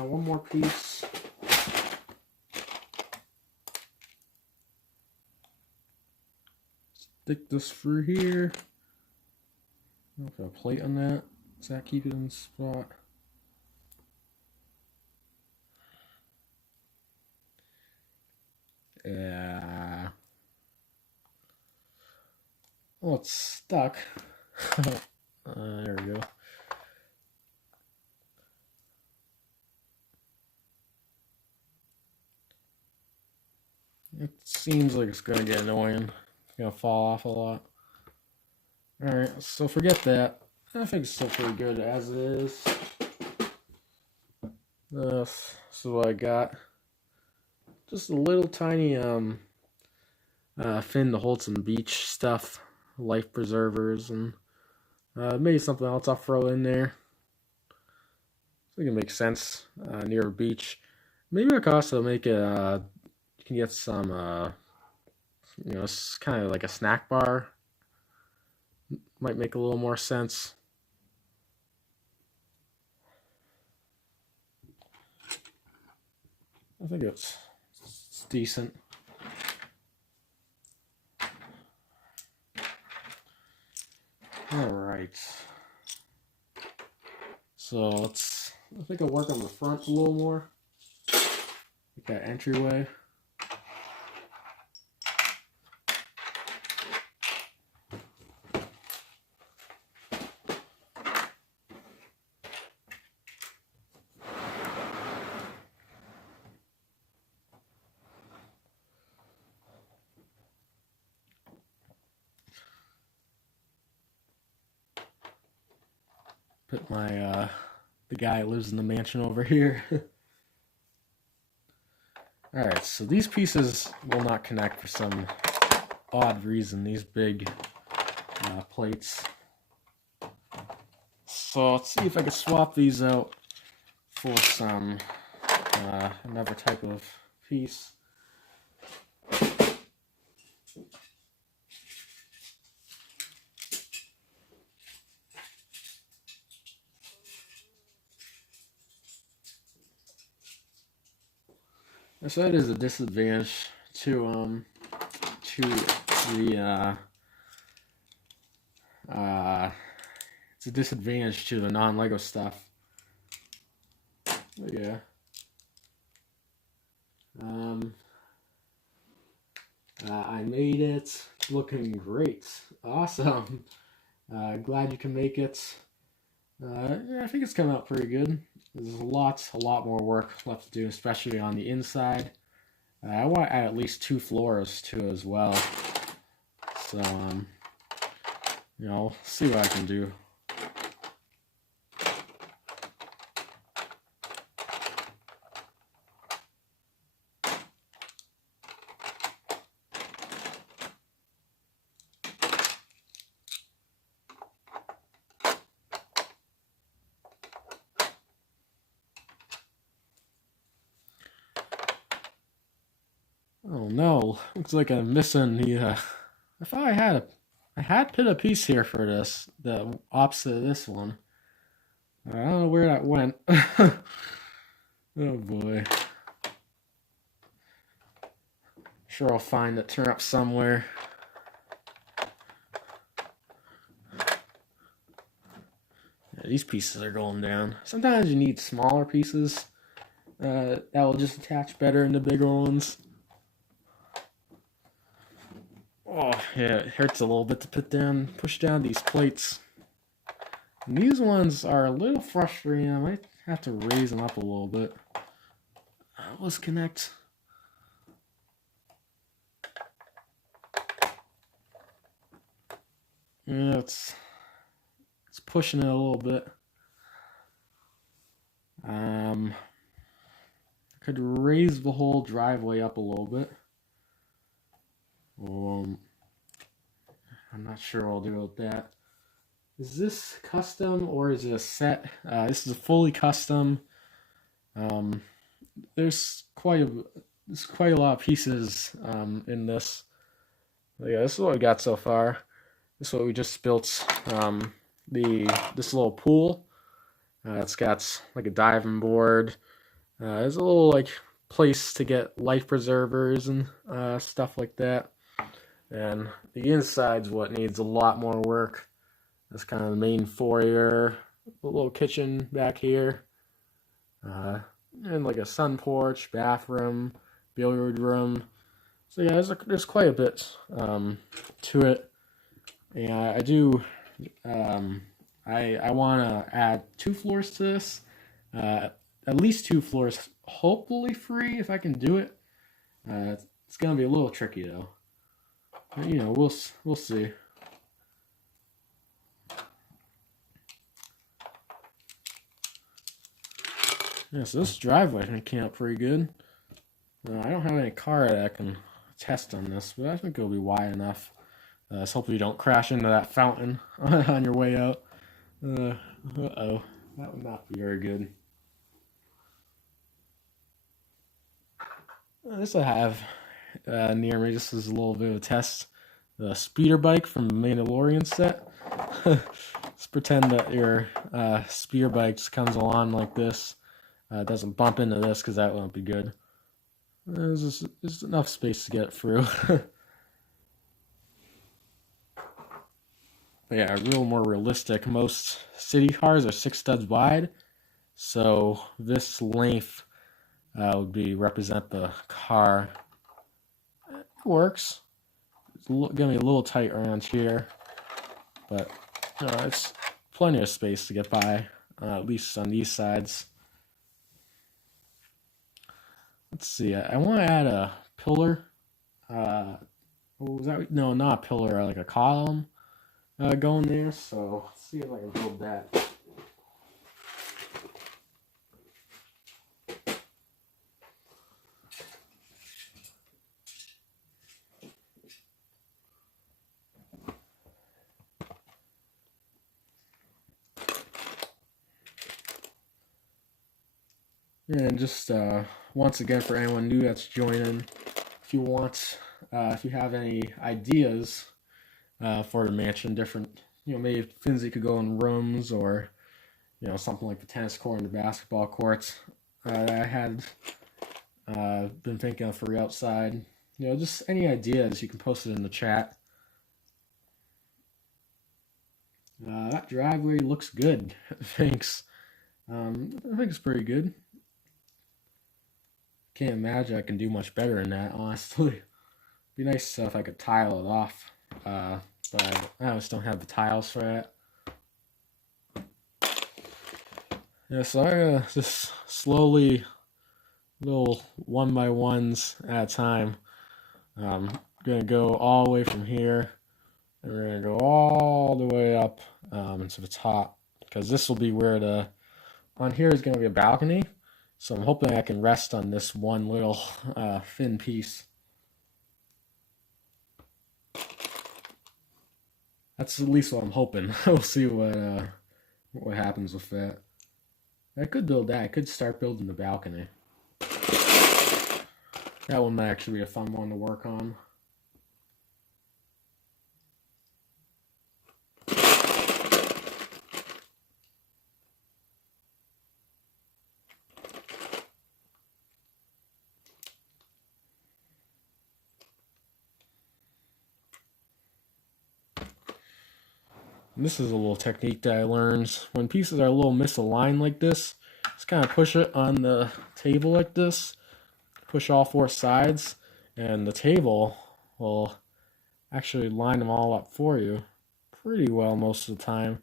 One more piece. Stick this through here. I'll put a plate on that. Does that keep it in the spot? Yeah. Oh, it's stuck. There we go. It seems like it's gonna get annoying. It's gonna fall off a lot. Alright, so forget that. I think it's still pretty good as it is. This is what I got. Just a little tiny fin to hold some beach stuff, life preservers, and maybe something else I'll throw in there. So it can make sense near a beach. Maybe I could also make it. You can get some, it's kind of like a snack bar. Might make a little more sense. I think it's decent. All right. So I think I'll work on the front a little more. Like that entryway. Put my the guy who lives in the mansion over here. Alright, so these pieces will not connect for some odd reason, these big plates. So let's see if I can swap these out for some another type of piece. So that is a disadvantage to the it's a disadvantage to the non-Lego stuff. But yeah. I made it. Looking great. Awesome. Glad you can make it. I think it's coming out pretty good. There's a lot more work left to do, especially on the inside. I want to add at least 2 floors to it as well. So, I'll see what I can do. Oh no, looks like I'm missing the, I thought I had put a piece here for this, the opposite of this one. I don't know where that went. Oh boy. Sure I'll find it, turn up somewhere. Yeah, these pieces are going down. Sometimes you need smaller pieces that will just attach better in the bigger ones. Oh, yeah, it hurts a little bit to push down these plates. And these ones are a little frustrating. I might have to raise them up a little bit. Let's connect. Yeah, it's pushing it a little bit. I could raise the whole driveway up a little bit. I'm not sure what I'll do with that. Is this custom or is it a set? This is a fully custom. There's quite a lot of pieces in this. But yeah, this is what we got so far. This is what we just built. This little pool. It's got like a diving board. There's a little like place to get life preservers and stuff like that. And the inside's what needs a lot more work. That's kind of the main foyer, a little kitchen back here, and like a sun porch, bathroom, billiard room. So yeah, there's quite a bit to it. And I do I want to add 2 floors to this, at least 2 floors, hopefully free if I can do it. It's gonna be a little tricky though. But, you know, we'll see. Yeah, so this driveway came out pretty good. I don't have any car that I can test on this, but I think it'll be wide enough. So hopefully you don't crash into that fountain on your way out. Uh-oh, that would not be very good. This I have near me. This is a little bit of a test. The speeder bike from the Mandalorian set. Let's pretend that your speeder bike just comes along like this. Doesn't bump into this because that won't be good. There's enough space to get through. But yeah, a little more realistic. Most city cars are 6 studs wide, so this length would represent the car. It works. It's gonna be a little tight around here, but it's plenty of space to get by, at least on these sides. Let's see. I want to add a pillar. What was that? No, not a pillar. Like a column going there. So let's see if I can build that. And just once again, for anyone new that's joining, if you have any ideas for the mansion, different, maybe things that could go in rooms, or something like the tennis court and the basketball courts that I had been thinking of for the outside. Just any ideas, you can post it in the chat. That driveway looks good. Thanks. I think it's pretty good. Can't imagine I can do much better than that, honestly. Be nice if I could tile it off, but I just don't have the tiles for that. Yeah, so I'm gonna just slowly, little 1 by 1s at a time. Gonna go all the way from here, and we're gonna go all the way up into the top, because this will be where on here is gonna be a balcony. So I'm hoping I can rest on this one little thin piece. That's at least what I'm hoping. We'll see what happens with that. I could build that. I could start building the balcony. That one might actually be a fun one to work on. This is a little technique that I learned. When pieces are a little misaligned like this, just kind of push it on the table like this. Push all 4 sides, and the table will actually line them all up for you pretty well most of the time.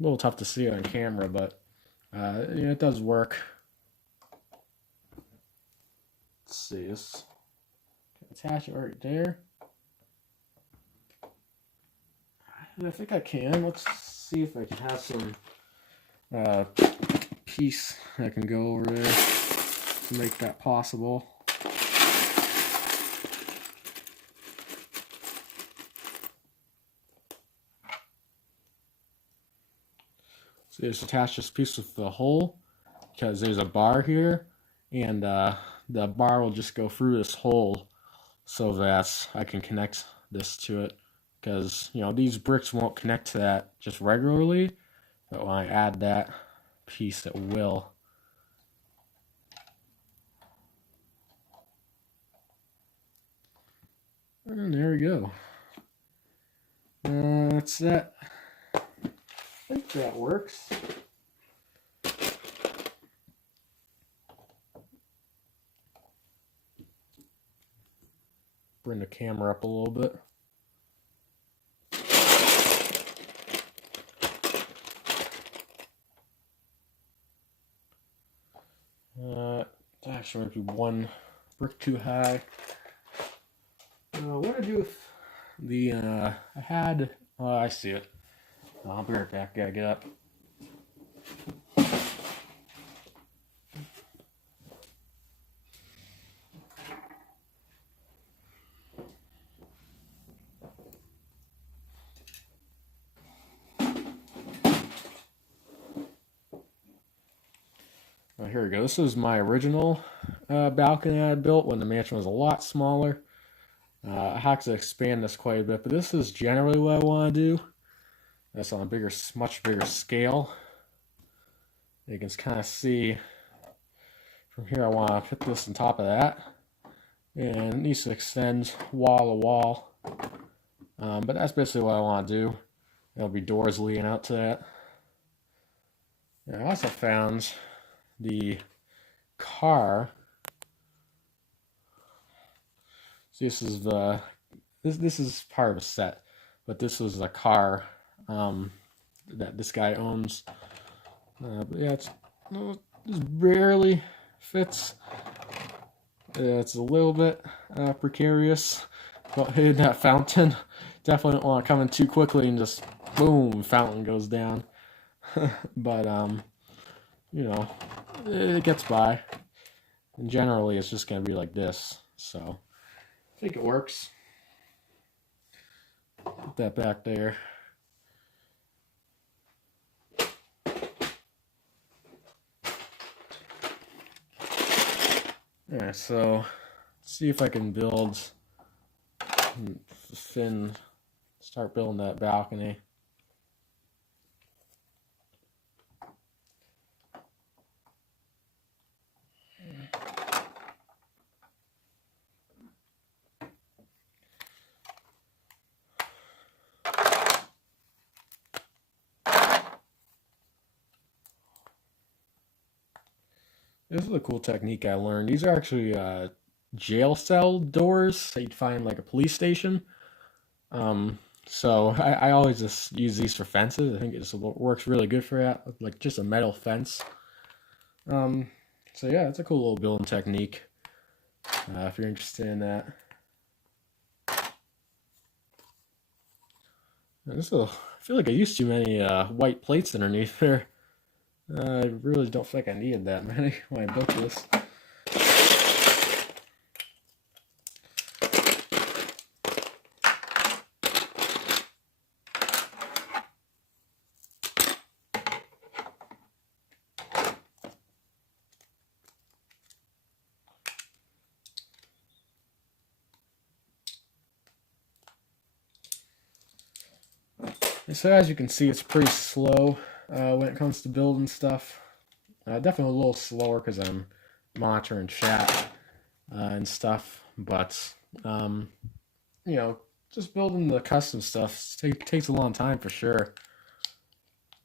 A little tough to see it on camera, but it does work. Let's see, this attach it right there. I think I can. Let's see if I can have some piece that can go over there to make that possible. So just attach this piece with the hole, because there's a bar here, and the bar will just go through this hole so that I can connect this to it. Because these bricks won't connect to that just regularly, but when I add that piece at will. And there we go. That's that. I think that works. Bring the camera up a little bit. Actually might be one brick too high. What I do with the I had I see it. I'll be right back. Gotta get up. Here we go. This is my original balcony I had built when the mansion was a lot smaller. I have to expand this quite a bit, but this is generally what I want to do. That's on a bigger, much bigger scale. You can kind of see from here I want to put this on top of that. And it needs to extend wall to wall. But that's basically what I want to do. There'll be doors leading out to that. And I also found the car. So this is the this is part of a set, but this is a car that this guy owns. But yeah, it barely fits. It's a little bit precarious. But hitting that fountain, definitely don't want to come in too quickly and just boom, fountain goes down. But you know, it gets by. And generally, it's just going to be like this. So, I think it works. Put that back there. Alright, so, let's see if I can build, start building that balcony. This is a cool technique I learned. These are actually jail cell doors that you'd find like a police station. So I always just use these for fences. I think it just works really good for that, like just a metal fence. So yeah, it's a cool little building technique if you're interested in that. I feel like I used too many white plates underneath there. I really don't think I needed that many when I built this. So as you can see, it's pretty slow when it comes to building stuff. Definitely a little slower because I'm monitoring chat and stuff. But, you know, just building the custom stuff takes a long time for sure.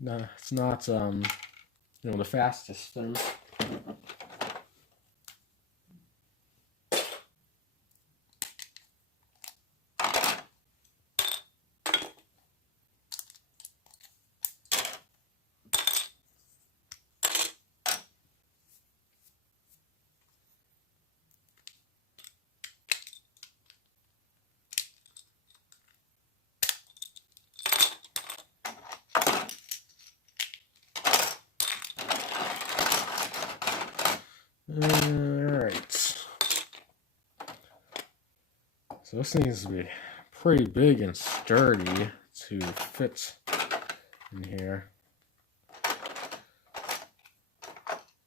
It's not, you know, the fastest thing. Alright. So this needs to be pretty big and sturdy to fit in here.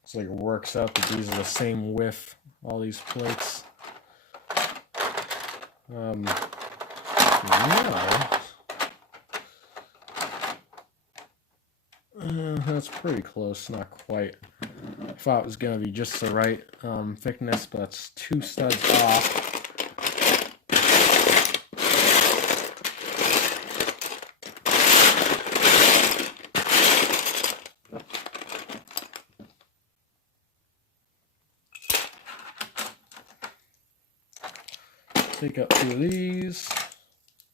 It's like it works out that these are the same width, all these plates. Yeah. That's pretty close, not quite. I thought it was going to be just the right thickness, but it's 2 studs off. Take up 2 of these,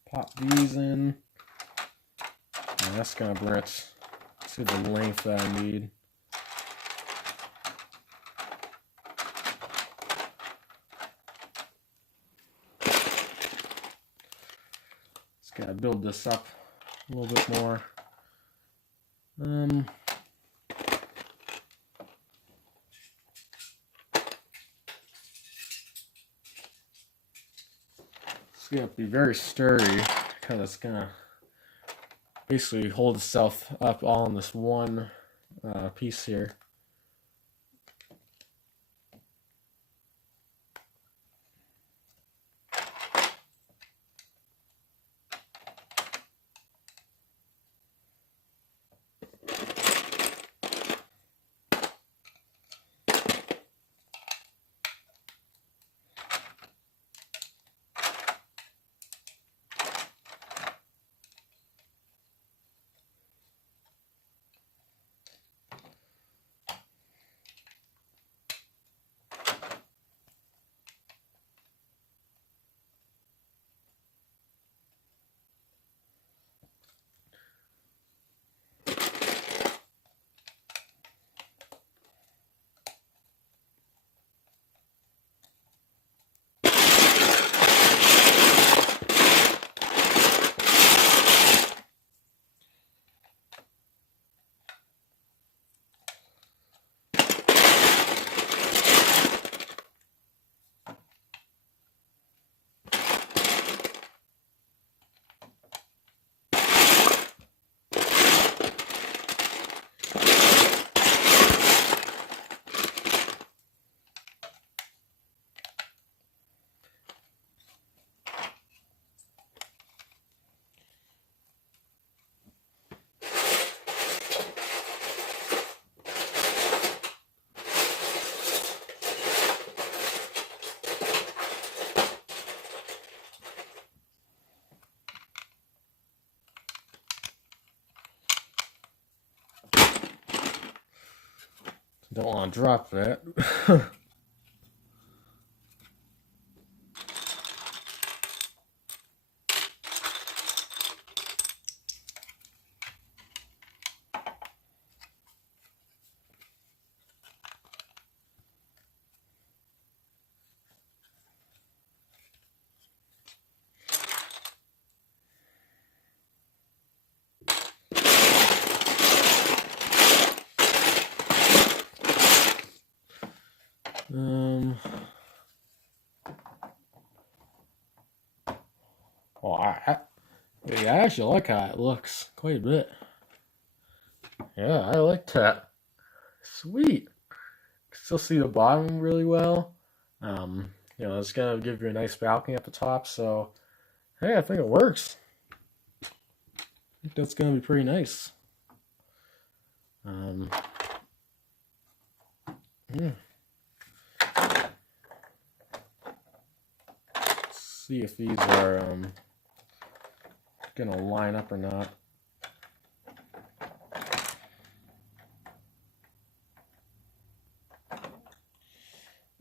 pop these in, and that's going to bring it to the length that I need. Just got to build this up a little bit more. It's going to be very sturdy because it's going to basically hold itself up all in this one piece here. Don't want to drop that. Well, I actually like how it looks quite a bit. Yeah, I like that. Sweet. Still see the bottom really well. It's gonna give you a nice balcony at the top. So, hey, I think it works. I think that's gonna be pretty nice. Yeah. Let's see if these are gonna line up or not.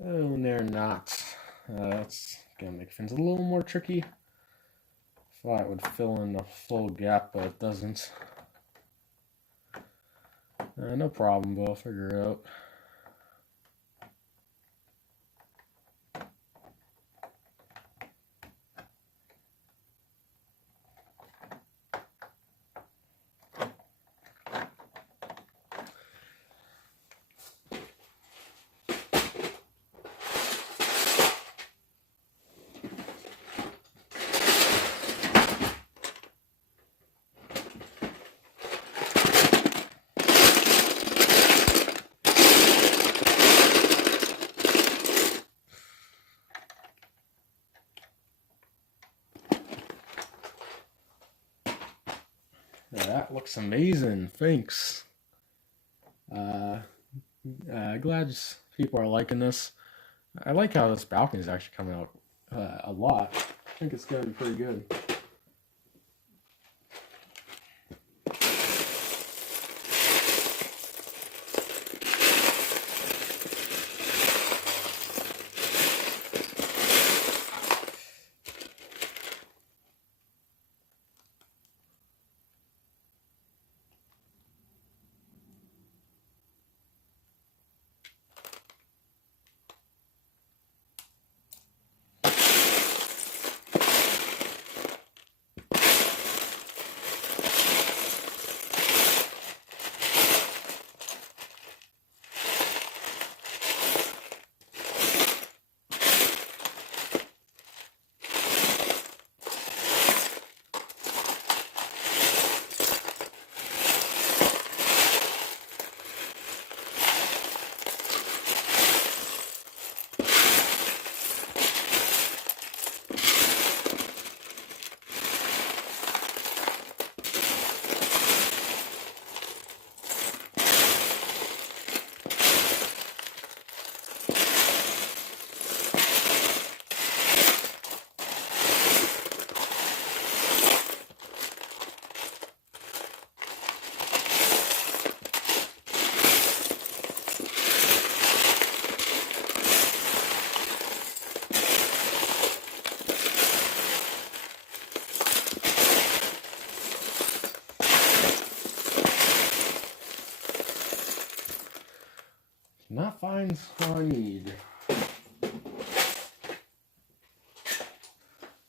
Oh, and they're not. That's gonna make things a little more tricky. Thought it would fill in the full gap, but it doesn't. No problem, but I'll figure it out. Yeah, that looks amazing. Thanks. Glad people are liking this. I like how this balcony is actually coming out a lot. I think it's going to be pretty good. Not find what I need.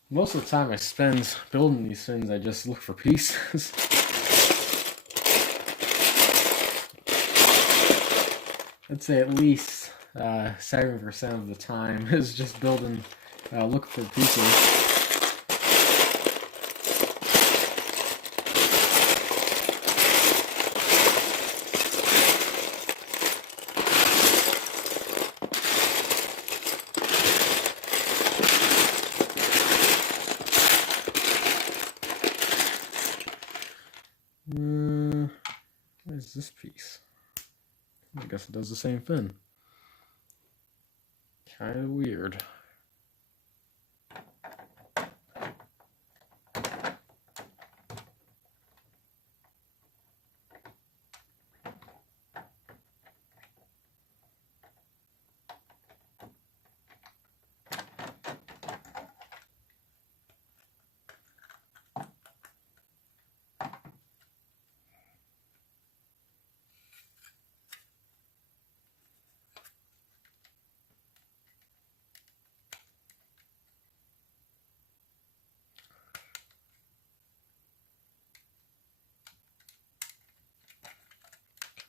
Most of the time I spend building these things, I just look for pieces. I'd say at least 7% of the time is just building, looking for pieces. What is this piece? I guess it does the same thing. Kind of weird.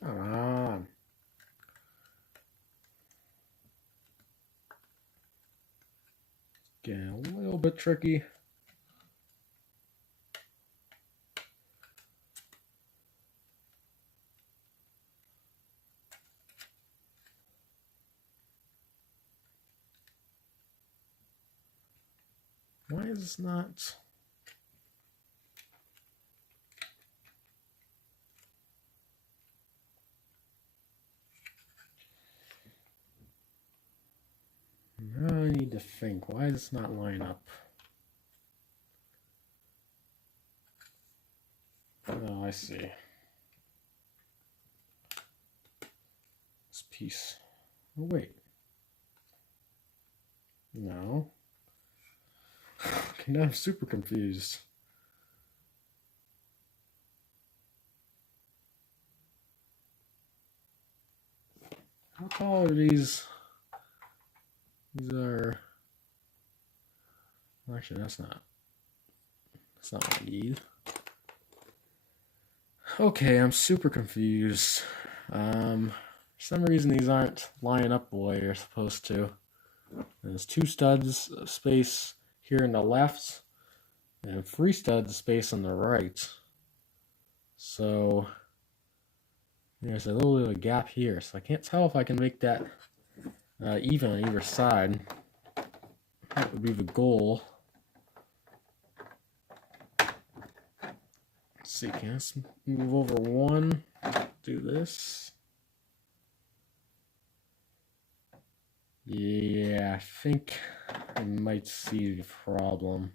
Come on. Getting a little bit tricky. Why is this not? Now I need to think. Why does this not line up? Oh, I see. This piece. Oh, wait. No. Okay, now I'm super confused. How tall are these? These are... Actually, that's not what I need. Okay, I'm super confused. For some reason these aren't lining up the way you're supposed to. There's 2 studs space here in the left and 3 studs space on the right. So there's a little bit of a gap here. So I can't tell if I can make that even on either side. That would be the goal. Let's see, can I move over one? Do this. Yeah, I think I might see the problem.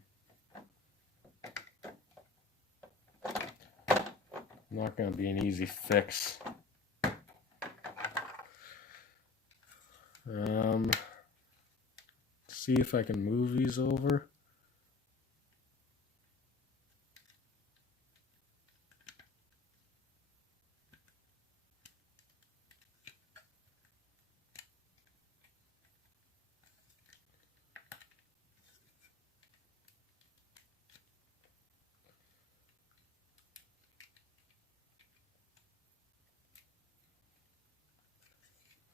Not going to be an easy fix. See if I can move these over.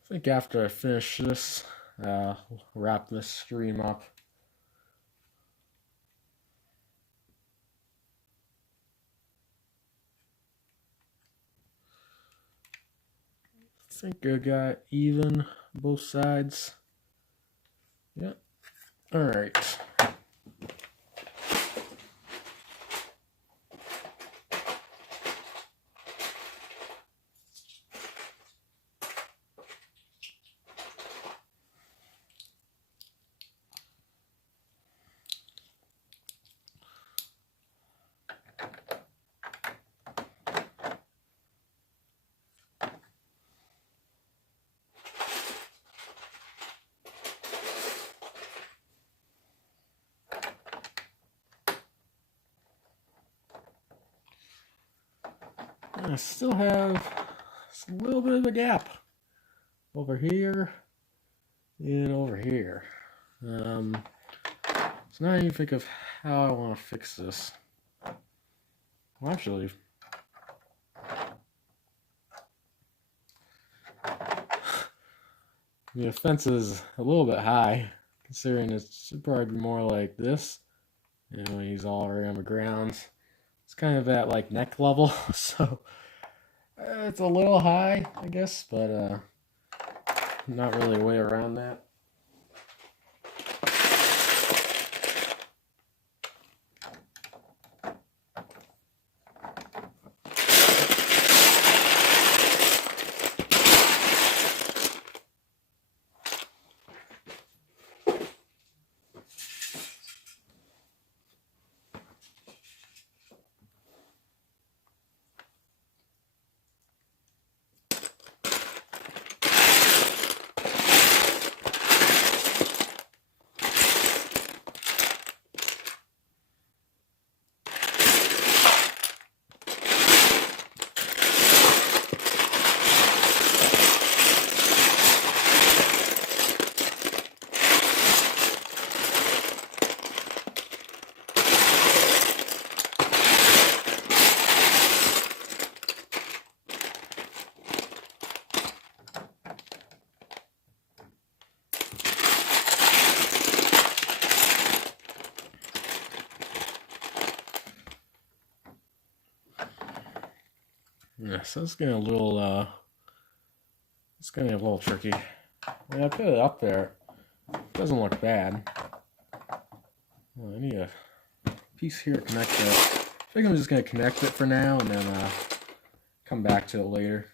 I think after I finish this, wrap this stream up. I think I got even both sides. Yep. All right. I still have a little bit of a gap over here and over here. So now I need to think of how I want to fix this. Well, actually, the fence is a little bit high, considering it should probably be more like this. You know, he's all around the ground. It's kind of at like neck level, so it's a little high, I guess, but not really a way around that. Yeah, so it's getting a little, it's getting a little tricky. When I put it up there, it doesn't look bad. Well, I need a piece here to connect it. I think I'm just going to connect it for now and then come back to it later.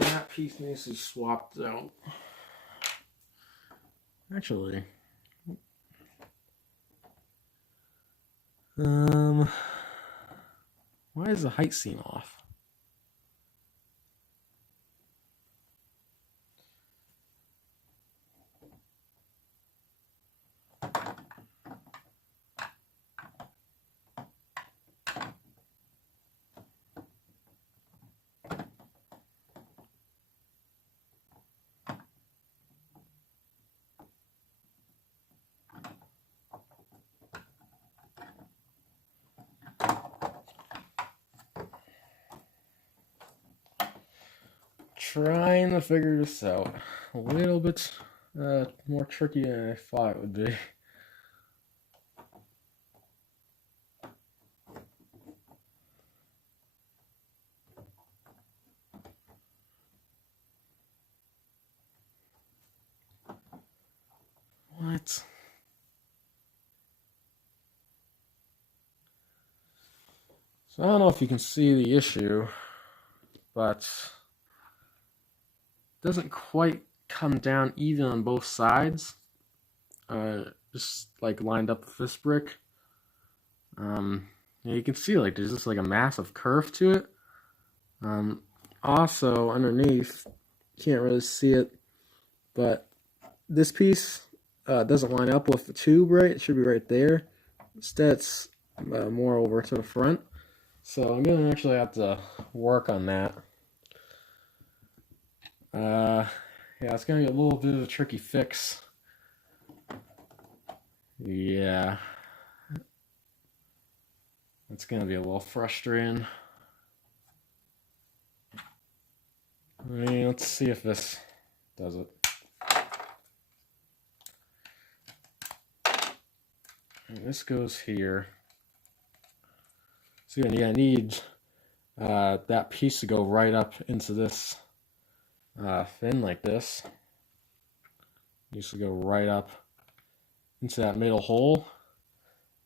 That piece needs to be swapped out. Actually, why is the height seam off? trying to figure this out. A little bit more tricky than I thought it would be. What? So I don't know if you can see the issue, but it doesn't quite come down even on both sides. Just like lined up with this brick. You can see like there's just like a massive curve to it. Also underneath, you can't really see it, but this piece doesn't line up with the tube, right? It should be right there. Instead, it's more over to the front. So I'm gonna actually have to work on that. Yeah, it's gonna be a little bit of a tricky fix. Yeah, it's gonna be a little frustrating. I mean, let's see if this does it. And this goes here. So yeah, I need that piece to go right up into this fin like this. It needs to go right up into that middle hole,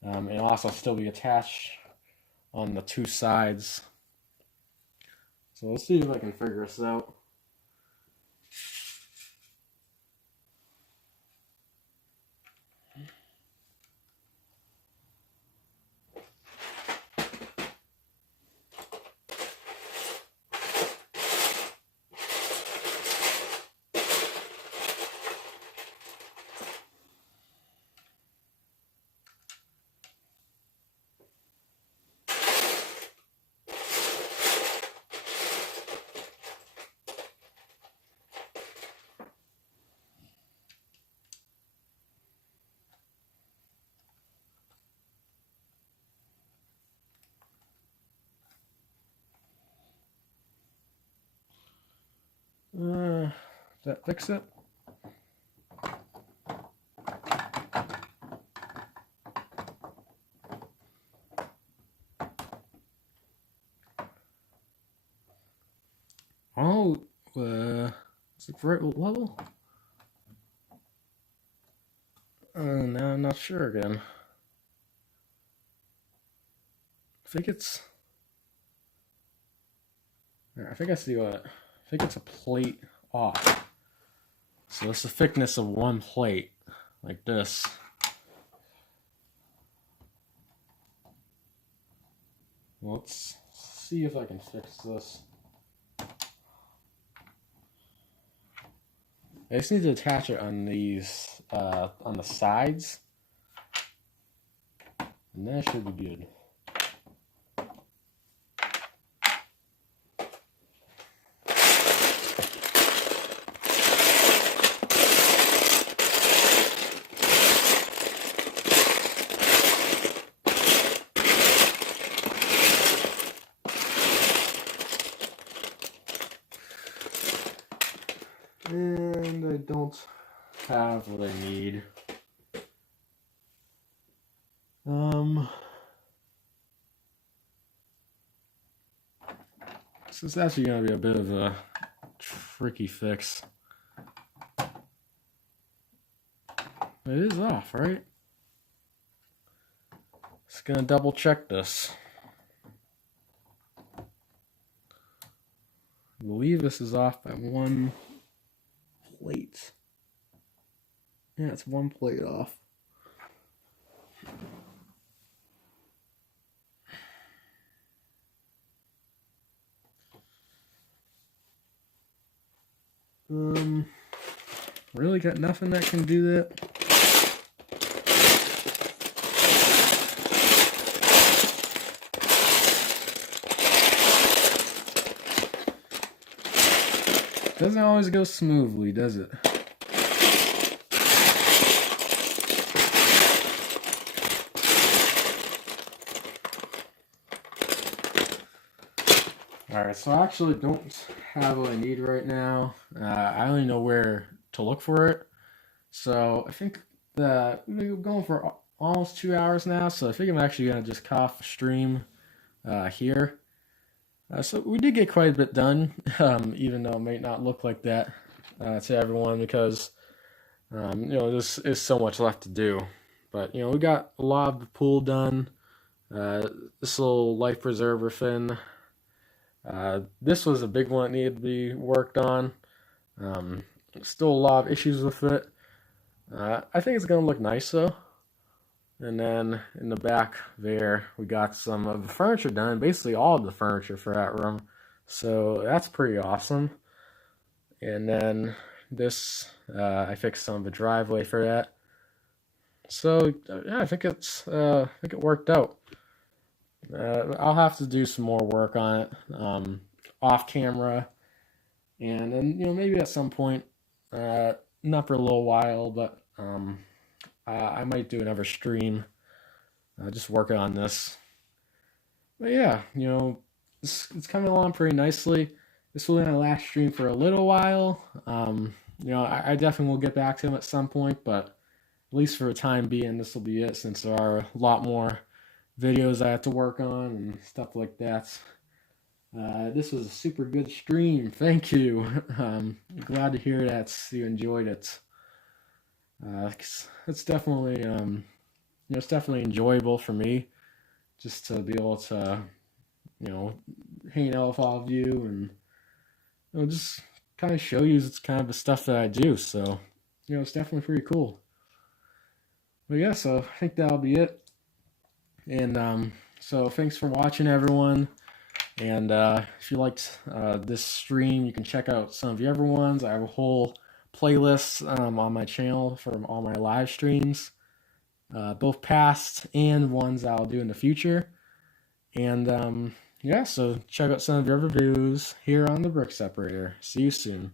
and also still be attached on the two sides. So let's see if I can figure this out. Does that fix it? Oh, is it the right level? Now I'm not sure again. I think it's... I think I see what... I think it's a plate off. So it's the thickness of one plate, like this. Let's see if I can fix this. I just need to attach it on these, on the sides, and that should be good. And I don't have what I need. So it's actually going to be a bit of a tricky fix. It is off, right? Just going to double check this. I believe this is off by one plate. Yeah, it's one plate off. Really got nothing that can do that? Doesn't always go smoothly, does it? Alright, so I actually don't have what I need right now. I only know where to look for it. So I think that we've been going for almost 2 hours now, so I think I'm actually going to just cut off the stream here. So we did get quite a bit done, even though it might not look like that to everyone because, this is so much left to do. But, we got a lot of the pool done. This little life preserver fin. This was a big one that needed to be worked on. Still a lot of issues with it. I think it's going to look nice though. And then in the back there, we got some of the furniture done, basically all of the furniture for that room. So that's pretty awesome. And then this, I fixed some of the driveway for that. So yeah, I think it worked out. I'll have to do some more work on it off camera, and then maybe at some point, not for a little while, but I might do another stream, just working on this. But yeah, it's coming along pretty nicely. This will be my last stream for a little while. I definitely will get back to him at some point, but at least for the time being, this will be it since there are a lot more videos I have to work on and stuff like that. This was a super good stream. Thank you. Glad to hear that you enjoyed it. It's definitely it's definitely enjoyable for me just to be able to hang out with all of you and just kind of show you it's kind of the stuff that I do. So it's definitely pretty cool. But yeah, so I think that'll be it. And so thanks for watching, everyone. And if you liked this stream, you can check out some of the other ones. I have a whole playlist on my channel for all my live streams, both past and ones I'll do in the future. And yeah, so check out some of the other videos here on the Brick Separator. See you soon.